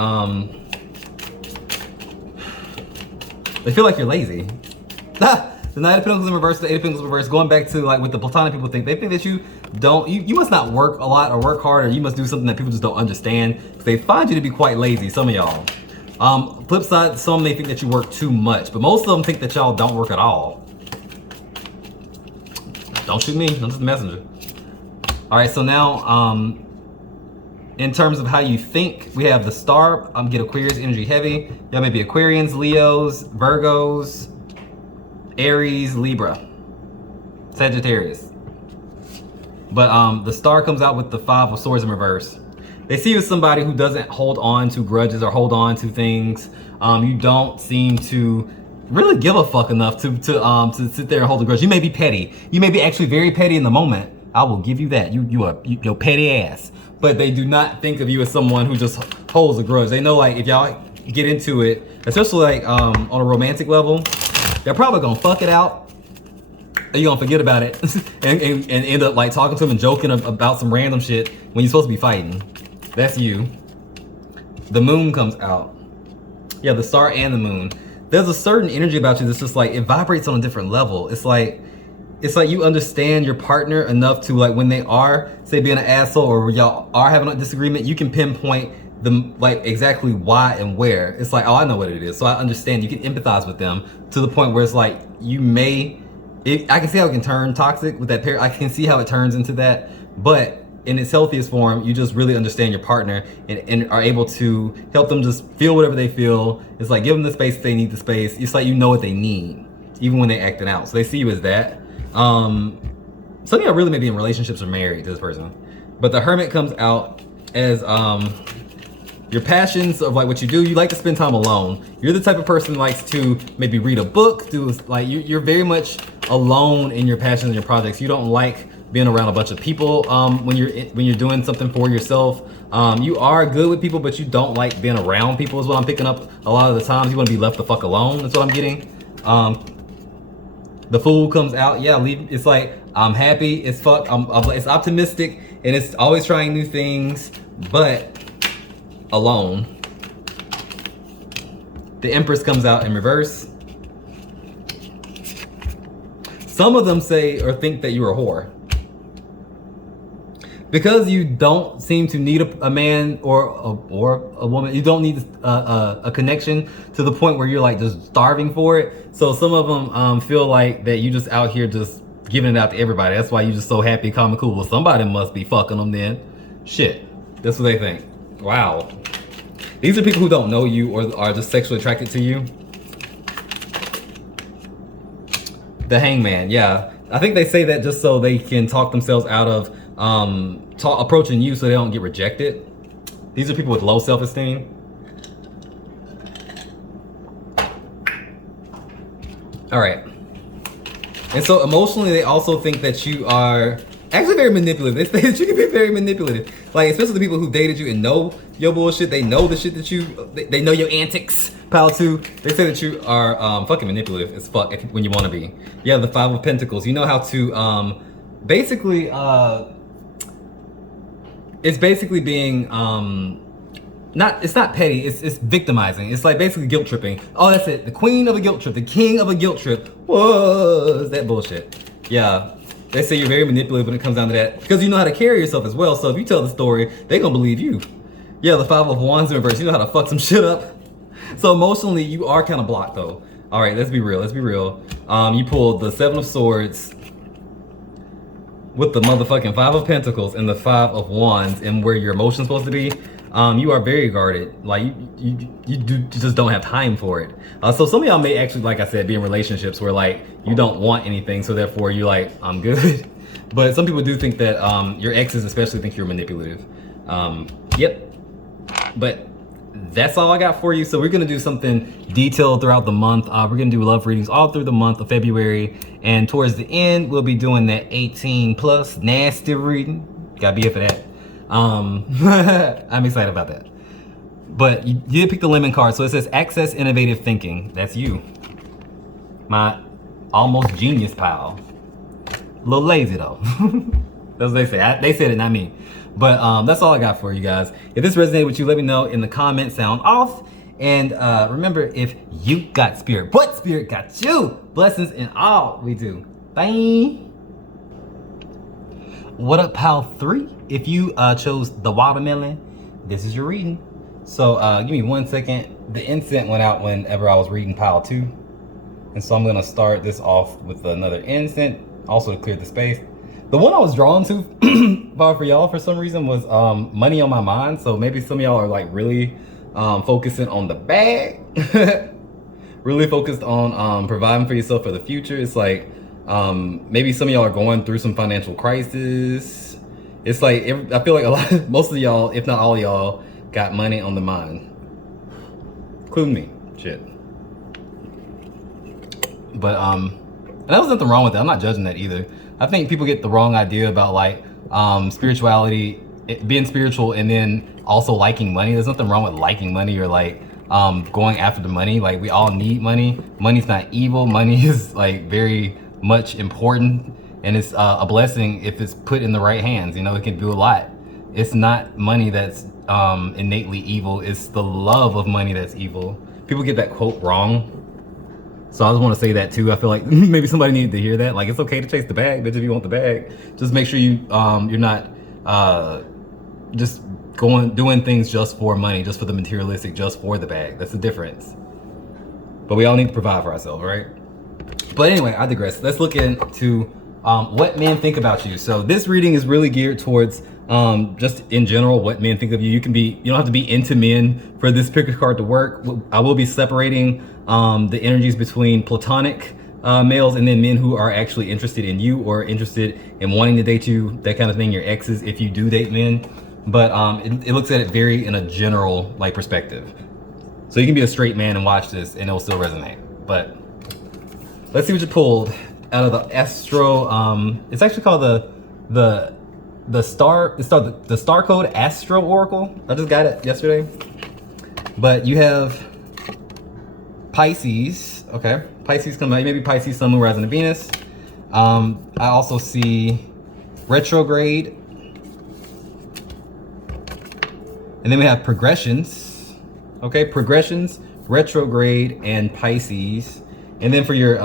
they feel like you're lazy. The Knight of Pentacles in reverse, the Eight of Pentacles in reverse, going back to like what the platonic people think. They think that you must not work a lot or work hard, or you must do something that people just don't understand. They find you to be quite lazy, some of y'all. Flip side, some may think that you work too much, but most of them think that y'all don't work at all. Don't shoot me, I'm just a messenger. All right, so now In terms of how you think, we have the star, get Aquarius energy heavy. Y'all may be Aquarians, Leos, Virgos, Aries, Libra, Sagittarius. But the star comes out with the 5 of Swords in reverse. They see you as somebody who doesn't hold on to grudges or hold on to things. You don't seem to really give a fuck enough to sit there and hold a grudge. You may be petty. You may be actually very petty in the moment. I will give you that. You petty ass. But they do not think of you as someone who just holds a grudge. They know, like, if y'all get into it, especially like on a romantic level, they're probably gonna fuck it out. And you're gonna forget about it and end up like talking to them and joking about some random shit when you're supposed to be fighting. That's you. The moon comes out. Yeah, the star and the moon. There's a certain energy about you that's just like, it vibrates on a different level. It's like you understand your partner enough to, like, when they are, say, being an asshole or y'all are having a disagreement, you can pinpoint them, like, exactly why and where. It's like, oh, I know what it is. So I understand. You can empathize with them to the point where it's like, I can see how it can turn toxic with that pair. I can see how it turns into that. But in its healthiest form, you just really understand your partner and are able to help them just feel whatever they feel. It's like, give them the space if they need the space. It's like, you know what they need, even when they're acting out. So they see you as that. Some of y'all really may be in relationships or married to this person. But the Hermit comes out as your passions of like what you do. You like to spend time alone. You're the type of person who likes to maybe read a book, you're very much alone in your passions and your projects. You don't like being around a bunch of people when you're doing something for yourself. You are good with people, but you don't like being around people is what I'm picking up a lot of the times. You want to be left the fuck alone. That's what I'm getting. The Fool comes out. Yeah, it's like, I'm happy as fuck. It's optimistic and it's always trying new things, but alone. The Empress comes out in reverse. Some of them say or think that you're a whore. Because you don't seem to need a man or a woman, you don't need a connection to the point where you're like just starving for it. So some of them feel like that you just out here just giving it out to everybody. That's why you just so happy, calm, and cool. Well, somebody must be fucking them then. Shit, that's what they think. Wow. These are people who don't know you or are just sexually attracted to you. The Hangman, yeah. I think they say that just so they can talk themselves out of approaching you so they don't get rejected. These are people with low self-esteem. All right. And so emotionally, they also think that you are actually very manipulative. They say that you can be very manipulative. Like, especially the people who dated you and know your bullshit. They know the shit that they know your antics. Pile 2, they say that you are fucking manipulative as fuck when you want to be. Yeah, the 5 of Pentacles. You know how to basically it's basically being it's not petty, it's victimizing. It's like basically guilt tripping. Oh, that's it. The queen of a guilt trip, the king of a guilt trip was that bullshit. Yeah, they say you're very manipulative when it comes down to that because you know how to carry yourself as well. So if you tell the story, they gonna believe you. Yeah, the 5 of Wands in reverse. You know how to fuck some shit up. So emotionally, you are kind of blocked though. All right, let's be real. You pulled the 7 of Swords with the motherfucking 5 of Pentacles and the 5 of Wands and where your emotion's supposed to be. You are very guarded. Like you just don't have time for it. So some of y'all may actually, like I said, be in relationships where like you don't want anything, so therefore you're like, I'm good. But some people do think that your exes especially think you're manipulative. Yep. But that's all I got for you. So we're gonna do something detailed throughout the month. We're gonna do love readings all through the month of February, and towards the end we'll be doing that 18 plus nasty reading. Gotta be here for that. I'm excited about that. But you did pick the lemon card, so it says access innovative thinking. That's you, my almost genius pal. A little lazy though. That's what they say. They said it, not me. But that's all I got for you guys. If this resonated with you, let me know in the comments. Sound off. And remember, if you got spirit, what spirit got you? Blessings in all we do. Bye. What up, pal 3? If you chose the watermelon, this is your reading. So give me 1 second. The incense went out whenever I was reading pile 2. And so I'm gonna start this off with another incense, also to clear the space. The one I was drawn to for y'all for some reason was money on my mind. So maybe some of y'all are like really focusing on the bag, really focused on providing for yourself for the future. It's like maybe some of y'all are going through some financial crisis. It's like I feel like most of y'all, if not all of y'all, got money on the mind, including me. Shit. But and there was nothing wrong with that. I'm not judging that either. I think people get the wrong idea about like spirituality, being spiritual, and then also liking money. There's nothing wrong with liking money or like going after the money. Like we all need money. Money's not evil. Money is like very much important, and it's a blessing if it's put in the right hands. You know, it can do a lot. It's not money that's innately evil. It's the love of money that's evil. People get that quote wrong. So I just want to say that too. I feel like maybe somebody needed to hear that. Like, it's okay to chase the bag, bitch, if you want the bag. Just make sure you're not just doing things just for money, just for the materialistic, just for the bag. That's the difference. But we all need to provide for ourselves, right? But anyway, I digress. Let's look into what men think about you. So this reading is really geared towards just in general what men think of you. You don't have to be into men for this picker card to work. I will be separating the energies between platonic males and then men who are actually interested in you or interested in wanting to date you, that kind of thing, your exes if you do date men. But it looks at it very in a general like perspective. So you can be a straight man and watch this and it'll still resonate. But let's see what you pulled out of the Astro. It's actually called the Star Code Astro Oracle. I just got it yesterday. But you have Pisces. Okay, Pisces coming out. Maybe Pisces, Sun, Moon, Rising, and Venus. I also see retrograde. And then we have progressions. Okay, progressions, retrograde, and Pisces. And then for your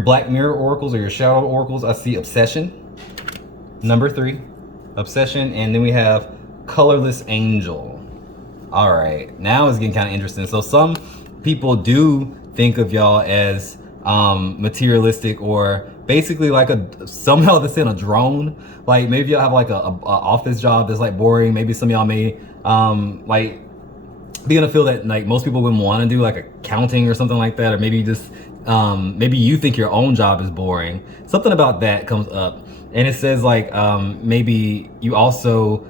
Black Mirror oracles or your shadow oracles, I see obsession. Number 3, obsession. And then we have colorless angel. All right, now it's getting kind of interesting. So some people do think of y'all as materialistic or basically like somehow that's in a drone. Like maybe y'all have like a office job that's like boring. Maybe some of y'all may like be in a field that like most people wouldn't want to do, like accounting or something like that. Or maybe just maybe you think your own job is boring. Something about that comes up, and it says like maybe you also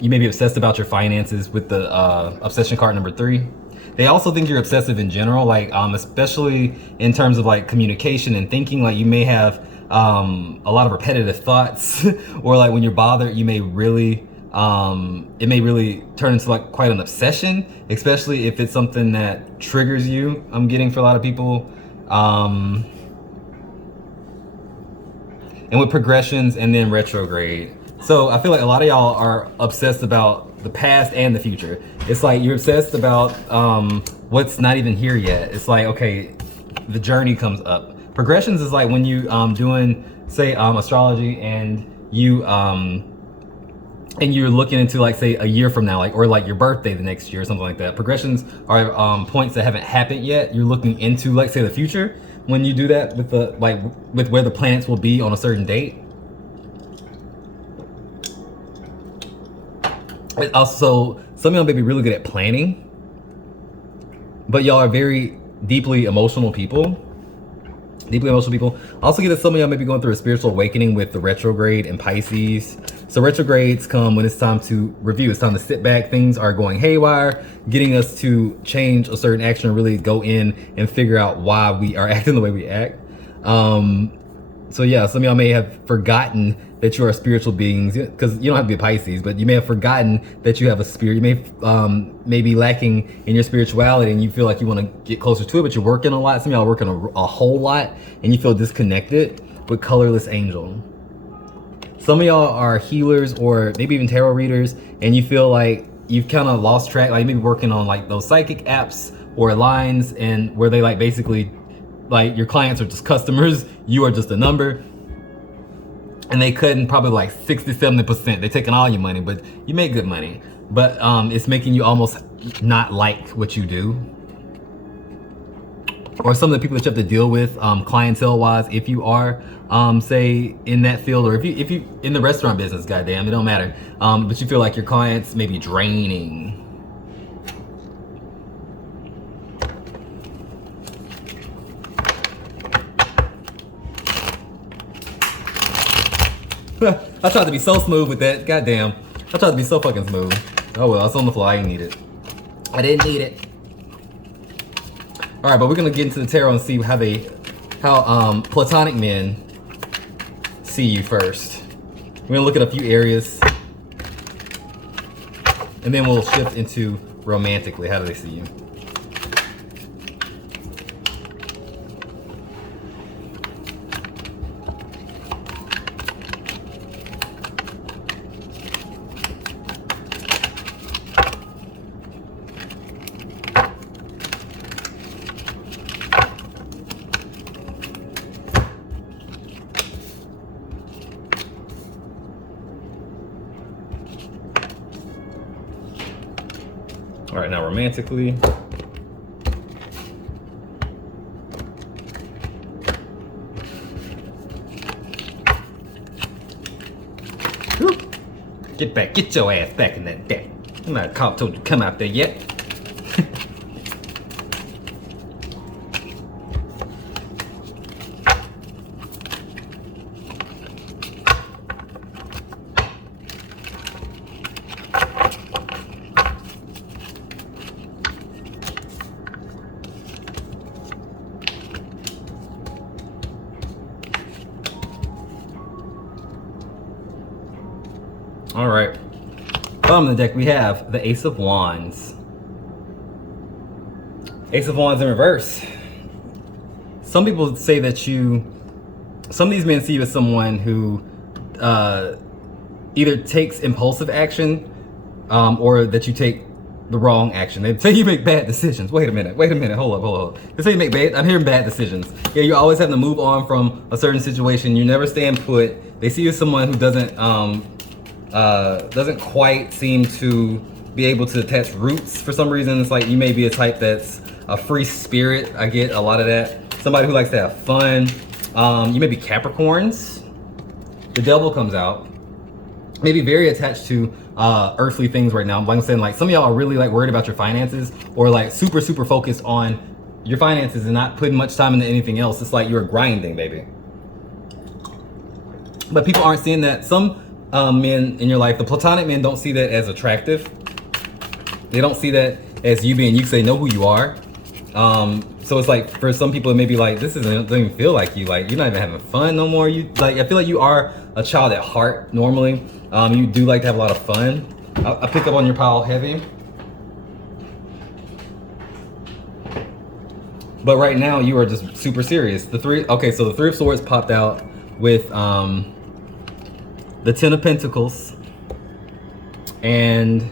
you may be obsessed about your finances with the obsession card number 3. They also think you're obsessive in general, like especially in terms of like communication and thinking. Like you may have a lot of repetitive thoughts, or like when you're bothered, you may really it may really turn into like quite an obsession, especially if it's something that triggers you. I'm getting for a lot of people. And with progressions and then retrograde. So I feel like a lot of y'all are obsessed about the past and the future. It's like you're obsessed about what's not even here yet. It's like, okay, the journey comes up. Progressions is like when you doing, say, astrology, and you're looking into like, say, a year from now, like, or like your birthday the next year or something like that. Progressions are points that haven't happened yet. You're looking into, like, say, the future when you do that with the with where the planets will be on a certain date. Also, some of y'all may be really good at planning, but y'all are very deeply emotional people. Also get that some of y'all may be going through a spiritual awakening with the retrograde and Pisces. So retrogrades come when it's time to review. It's time to sit back. Things are going haywire, getting us to change a certain action and really go in and figure out why we are acting the way we act. So yeah, some of y'all may have forgotten that you are spiritual beings, because you don't have to be a Pisces, but you may have forgotten that you have a spirit. You may be lacking in your spirituality, and you feel like you want to get closer to it, but you're working a lot. Some of y'all are working a whole lot, and you feel disconnected with colorless angel. Some of y'all are healers or maybe even tarot readers, and you feel like you've kind of lost track. Like maybe working on like those psychic apps or lines, and where they like basically like your clients are just customers, you are just a number. And they cutting probably like 60-70%. They're taking all your money, but you make good money. But it's making you almost not like what you do. or some of the people that you have to deal with, clientele wise, if you are, say in that field, or if you in the restaurant business, goddamn, it don't matter. But you feel like your clients may be draining. I tried to be so smooth with that. Goddamn. I tried to be so fucking smooth. Oh well, it's on the fly. I didn't need it. I didn't need it. All right, but we're gonna get into the tarot and see how platonic men see you first. We're gonna look at a few areas, and then we'll shift into romantically. How do they see you? All right, now romantically. Whew. Get your ass back in that deck. I'm not told you to come out there yet. All right. Bottom of the deck, we have the Ace of Wands. Ace of Wands in reverse. Some people say that some of these men see you as someone who either takes impulsive action or that you take the wrong action. They say you make bad decisions. Wait a minute, hold up. They say you make bad, I'm hearing bad decisions. Yeah, you're always having to move on from a certain situation. You never stand put. They see you as someone who doesn't quite seem to be able to attach roots for some reason. It's like you may be a type that's a free spirit. I get a lot of that. Somebody who likes to have fun. You may be Capricorns. The Devil comes out. Maybe very attached to earthly things right now. Like I'm saying, like some of y'all are really like worried about your finances, or like super focused on your finances and not putting much time into anything else. It's like you're grinding, baby. But people aren't seeing that. Some men in your life, the platonic men, don't see that as attractive. They don't see that as you being you, because they know who you are. So it's like for some people it may be like, this doesn't even feel like you. Like you're not even having fun no more. You like, I feel like you are a child at heart normally. You do like to have a lot of fun. I pick up on your pile heavy. But right now you are just super serious. So the Three of Swords popped out with the Ten of Pentacles and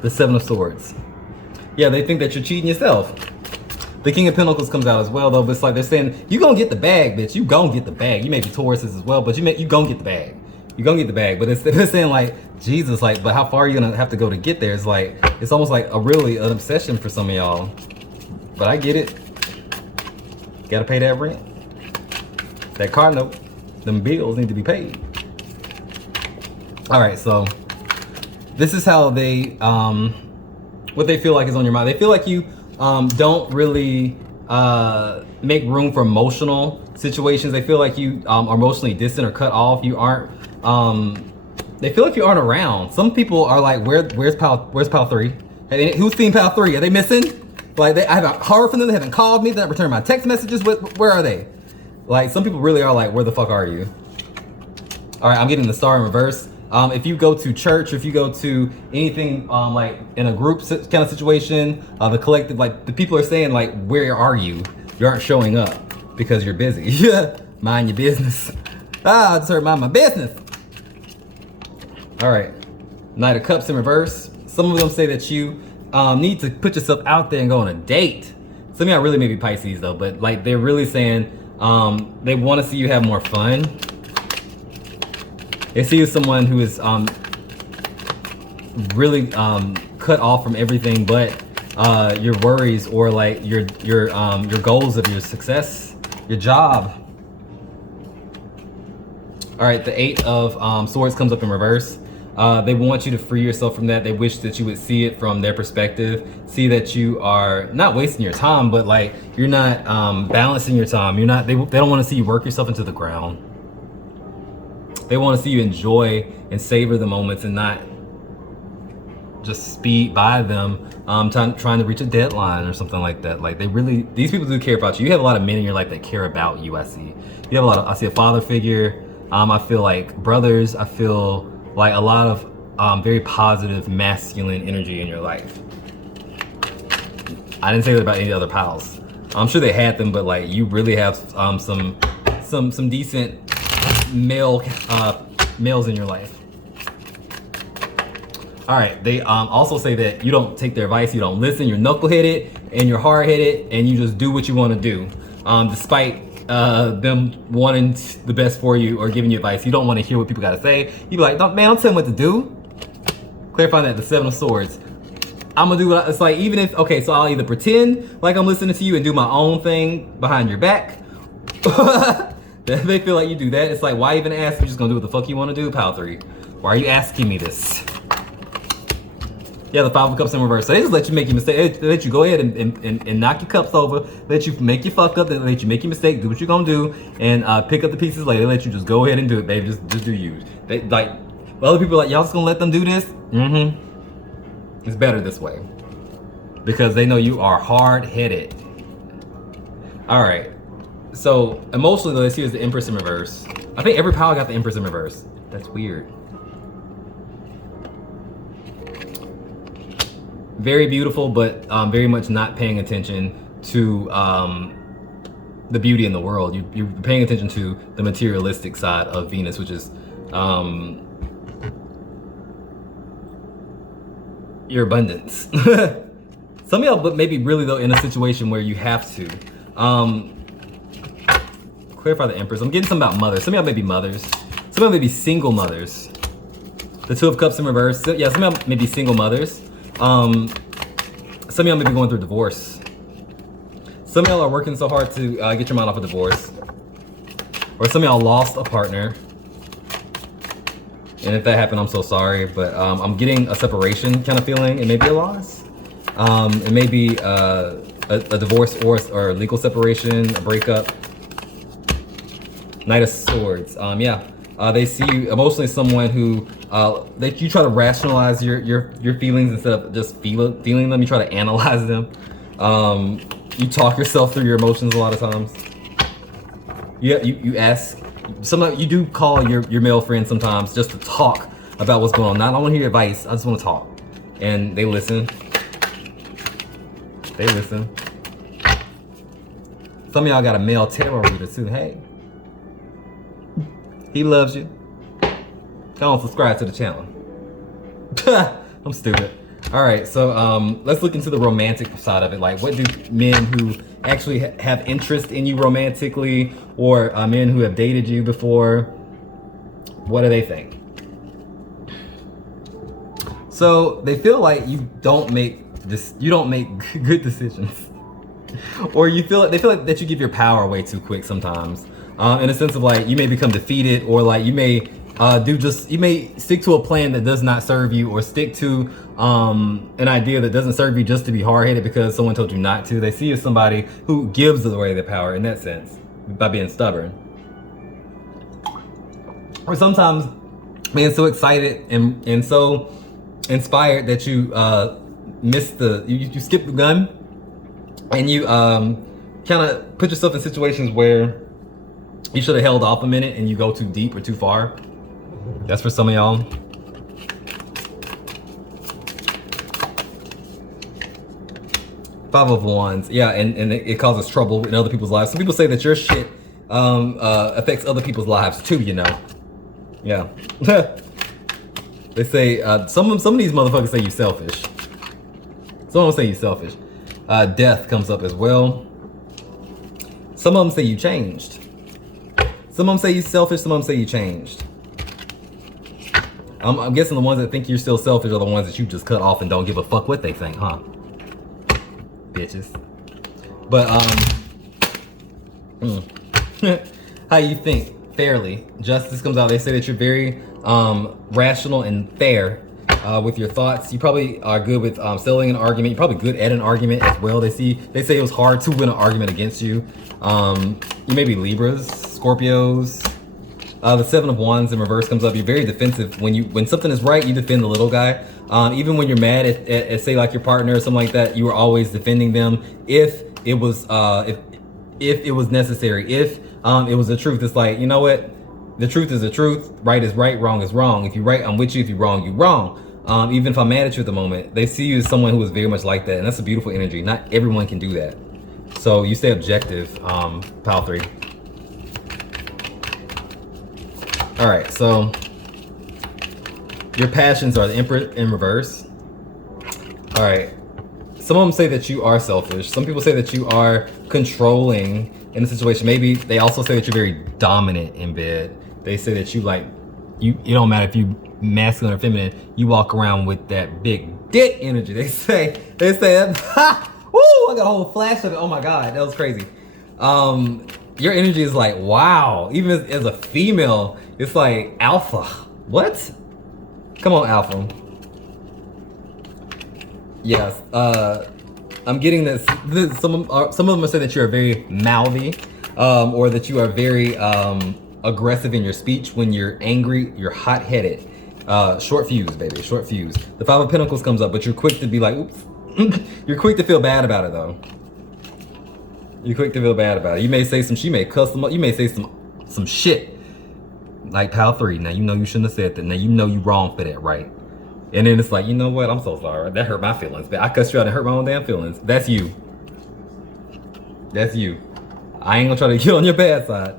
the Seven of Swords. Yeah, they think that you're cheating yourself. The King of Pentacles comes out as well, though, but it's like they're saying, you gonna get the bag, bitch. You gonna get the bag. You may be Tauruses as well, but you gonna get the bag. You gonna get the bag. But they're saying like, Jesus, like, but how far are you gonna have to go to get there? It's like, it's almost like an obsession for some of y'all. But I get it. Gotta pay that rent. That car note. Them bills need to be paid. All right, so this is how they, what they feel like is on your mind. They feel like you don't really make room for emotional situations. They feel like you are emotionally distant or cut off. You aren't, they feel like you aren't around. Some people are like, where's pal 3? Who's seen pal 3? Are they missing? Like, I haven't heard from them. They haven't called me. They haven't returned my text messages. Where are they? Like, some people really are like, where the fuck are you? All right, I'm getting the Star in reverse. If you go to church, or if you go to anything like in a group kind of situation, the collective, like the people are saying like, where are you? You aren't showing up because you're busy. Yeah, mind your business. I just heard mind my business. All right, Knight of Cups in reverse. Some of them say that you need to put yourself out there and go on a date. Some of y'all really may be Pisces though, but like they're really saying they want to see you have more fun. They see you as someone who is really cut off from everything but your worries or like your goals of your success, your job. All right, the Eight of Swords comes up in reverse. They want you to free yourself from that. They wish that you would see it from their perspective. See that you are not wasting your time, but like you're not balancing your time. You're not. They don't want to see you work yourself into the ground. They want to see you enjoy and savor the moments and not just speed by them, trying to reach a deadline or something like that. Like these people do care about you. You have a lot of men in your life that care about you. I see. You have a lot of. I see a father figure. I feel like brothers. I feel like a lot of very positive masculine energy in your life. I didn't say that about any other pals. I'm sure they had them, but like you really have some decent males in your life. All right, they also say that you don't take their advice, you don't listen, you're knuckleheaded and you're hard-headed and you just do what you want to do. Despite them wanting the best for you or giving you advice, you don't want to hear what people got to say. You be like, no, man, I'm telling what to do. Clarify that, the Seven of Swords. I'm gonna do what it's like, even if, okay, so I'll either pretend like I'm listening to you and do my own thing behind your back. They feel like you do that. It's like, why even ask? You're just gonna do what the fuck you want to do, pal 3. Why are you asking me this? Yeah, the Five of Cups in reverse. So they just let you make your mistake. They let you go ahead and knock your cups over. Let you make your fuck up. They let you make your mistake. Do what you're gonna do, and pick up the pieces later. They let you just go ahead and do it, baby. Just do you. They like other people are like, y'all just gonna let them do this? Mm-hmm. It's better this way because they know you are hard-headed. All right. So emotionally, though, here's the Empress in reverse. I think every pile got the Empress in reverse. That's weird. Very beautiful, but very much not paying attention to the beauty in the world. You're paying attention to the materialistic side of Venus, which is your abundance. Some of y'all, but maybe really though, in a situation where you have to. Clarify the Empress. I'm getting something about mothers. Some of y'all may be mothers. Some of y'all may be single mothers. The Two of Cups in reverse. So, yeah, some of y'all may be single mothers. Some of y'all may be going through divorce. Some of y'all are working so hard to get your mind off of divorce. Or some of y'all lost a partner. And if that happened, I'm so sorry. But I'm getting a separation kind of feeling. It may be a loss. It may be a divorce or a legal separation, a breakup. Knight of Swords. They see you emotionally as someone who that you try to rationalize your feelings instead of just feeling them. You try to analyze them. You talk yourself through your emotions a lot of times. You ask. You do call your male friend sometimes just to talk about what's going on. Not I want to hear your advice. I just want to talk, and they listen. They listen. Some of y'all got a male tarot reader too. Hey. He loves you. Go on, subscribe to the channel. I'm stupid. All right, so let's look into the romantic side of it. Like, what do men who actually have interest in you romantically, or men who have dated you before, what do they think? So they feel like you don't make good decisions, or they feel like that you give your power away too quick sometimes. In a sense of like you may become defeated, or like you may you may stick to a plan that does not serve you, or stick to an idea that doesn't serve you just to be hard-headed because someone told you not to. They see you as somebody who gives away their power in that sense by being stubborn. Or sometimes being so excited and so inspired that you you skip the gun, and you kind of put yourself in situations where you should have held off a minute and you go too deep or too far. That's for some of y'all. Five of Wands. Yeah, and it causes trouble in other people's lives. Some people say that your shit affects other people's lives too, you know. Yeah. They say, some of these motherfuckers say you selfish. Some of them say you selfish. Death comes up as well. Some of them say you changed. Some of them say you selfish, some of them say you changed. I'm guessing the ones that think you're still selfish are the ones that you just cut off and don't give a fuck what they think, huh? bitches. But how you think fairly. Justice comes out. They say that you're very rational and fair with your thoughts. You probably are good with settling an argument. You're probably good at an argument as well. They say it was hard to win an argument against you. You may be Libras, Scorpios. The Seven of Wands in reverse comes up. You're very defensive. When something is right, you defend the little guy. Even when you're mad at say like your partner or something like that, you are always defending them if it was if it was necessary. If it was the truth, it's like, you know what? The truth is the truth. Right is right. Wrong is wrong. If you're right, I'm with you. If you're wrong, you're wrong. Even if I'm mad at you at the moment, they see you as someone who is very much like that, and that's a beautiful energy. Not everyone can do that. So you stay objective, Pile 3. All right, so your passions are the Emperor in reverse. All right, some of them say that you are selfish. Some people say that you are controlling in a situation. Maybe they also say that you're very dominant in bed. They say that you like, it don't matter if you masculine or feminine, you walk around with that big dick energy. They say that, woo, I got a whole flash of it. Oh my God, that was crazy. Your energy is like, wow, even as a female, it's like alpha. What? Come on, alpha. Yes, I'm getting this. Some of them say that you're very mouthy, or that you are very aggressive in your speech. When you're angry, you're hot-headed. Short fuse, baby, short fuse. The Five of Pentacles comes up, but you're quick to be like, oops. You're quick to feel bad about it, though. You're quick to feel bad about it. You may say she may cuss them up. You may say some shit. Like Pile 3. Now you know you shouldn't have said that. Now you know you wrong for that, right? And then it's like, you know what? I'm so sorry. That hurt my feelings. I cussed you out and hurt my own damn feelings. That's you. That's you. I ain't gonna try to get on your bad side.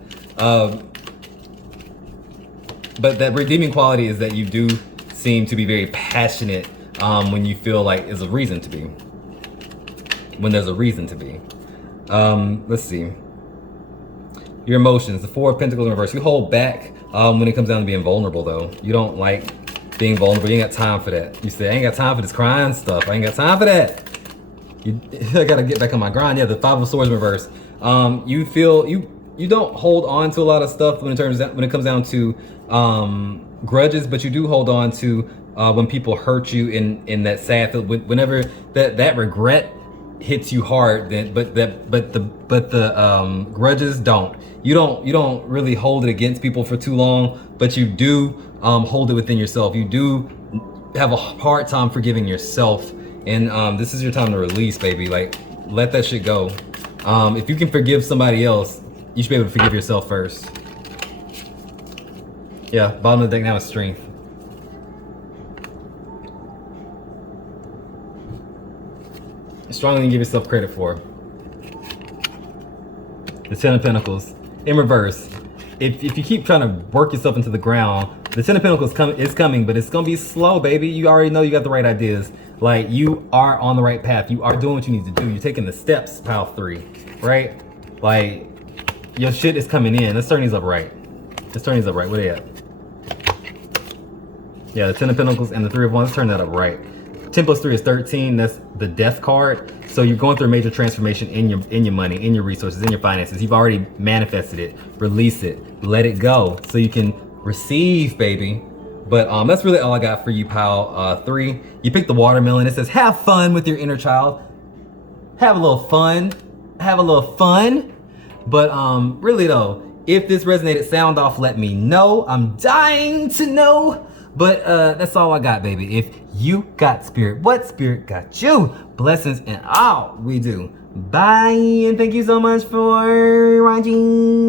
But that redeeming quality is that you do seem to be very passionate when you feel like there's a reason to be. When there's a reason to be. Let's see. Your emotions, the Four of Pentacles in reverse. You hold back when it comes down to being vulnerable, though. You don't like being vulnerable. You ain't got time for that. You say, I ain't got time for this crying stuff. I ain't got time for that. I gotta get back on my grind. Yeah, the Five of Swords in reverse. You feel you don't hold on to a lot of stuff when it comes down to grudges, but you do hold on to when people hurt you in that sad feel. Whenever that regret hits you hard, then but the grudges don't. You don't really hold it against people for too long, but you do hold it within yourself. You do have a hard time forgiving yourself, and this is your time to release, baby. Like, let that shit go. If you can forgive somebody else, you should be able to forgive yourself first. Yeah, bottom of the deck now is Strength. Stronger than you give yourself credit for. The Ten of Pentacles in reverse. If you keep trying to work yourself into the ground, the Ten of Pentacles is coming, but it's gonna be slow, baby. You already know you got the right ideas. Like, you are on the right path. You are doing what you need to do. You're taking the steps, Pile 3, right? Like, your shit is coming in. Let's turn these up right. Let's turn these up right. Where they at? Yeah, the Ten of Pentacles and the Three of Wands. Let's turn that up right. 10 plus 3 is 13. That's the Death card. So you're going through a major transformation in your money, in your resources, in your finances. You've already manifested it. Release it. Let it go so you can receive, baby. But that's really all I got for you, Pile 3. You picked the watermelon. It says, have fun with your inner child. Have a little fun. Have a little fun. But really though, if this resonated, sound off, let me know. I'm dying to know. But that's all I got, baby. If you got spirit, what spirit got you? Blessings and all we do. Bye, and thank you so much for watching.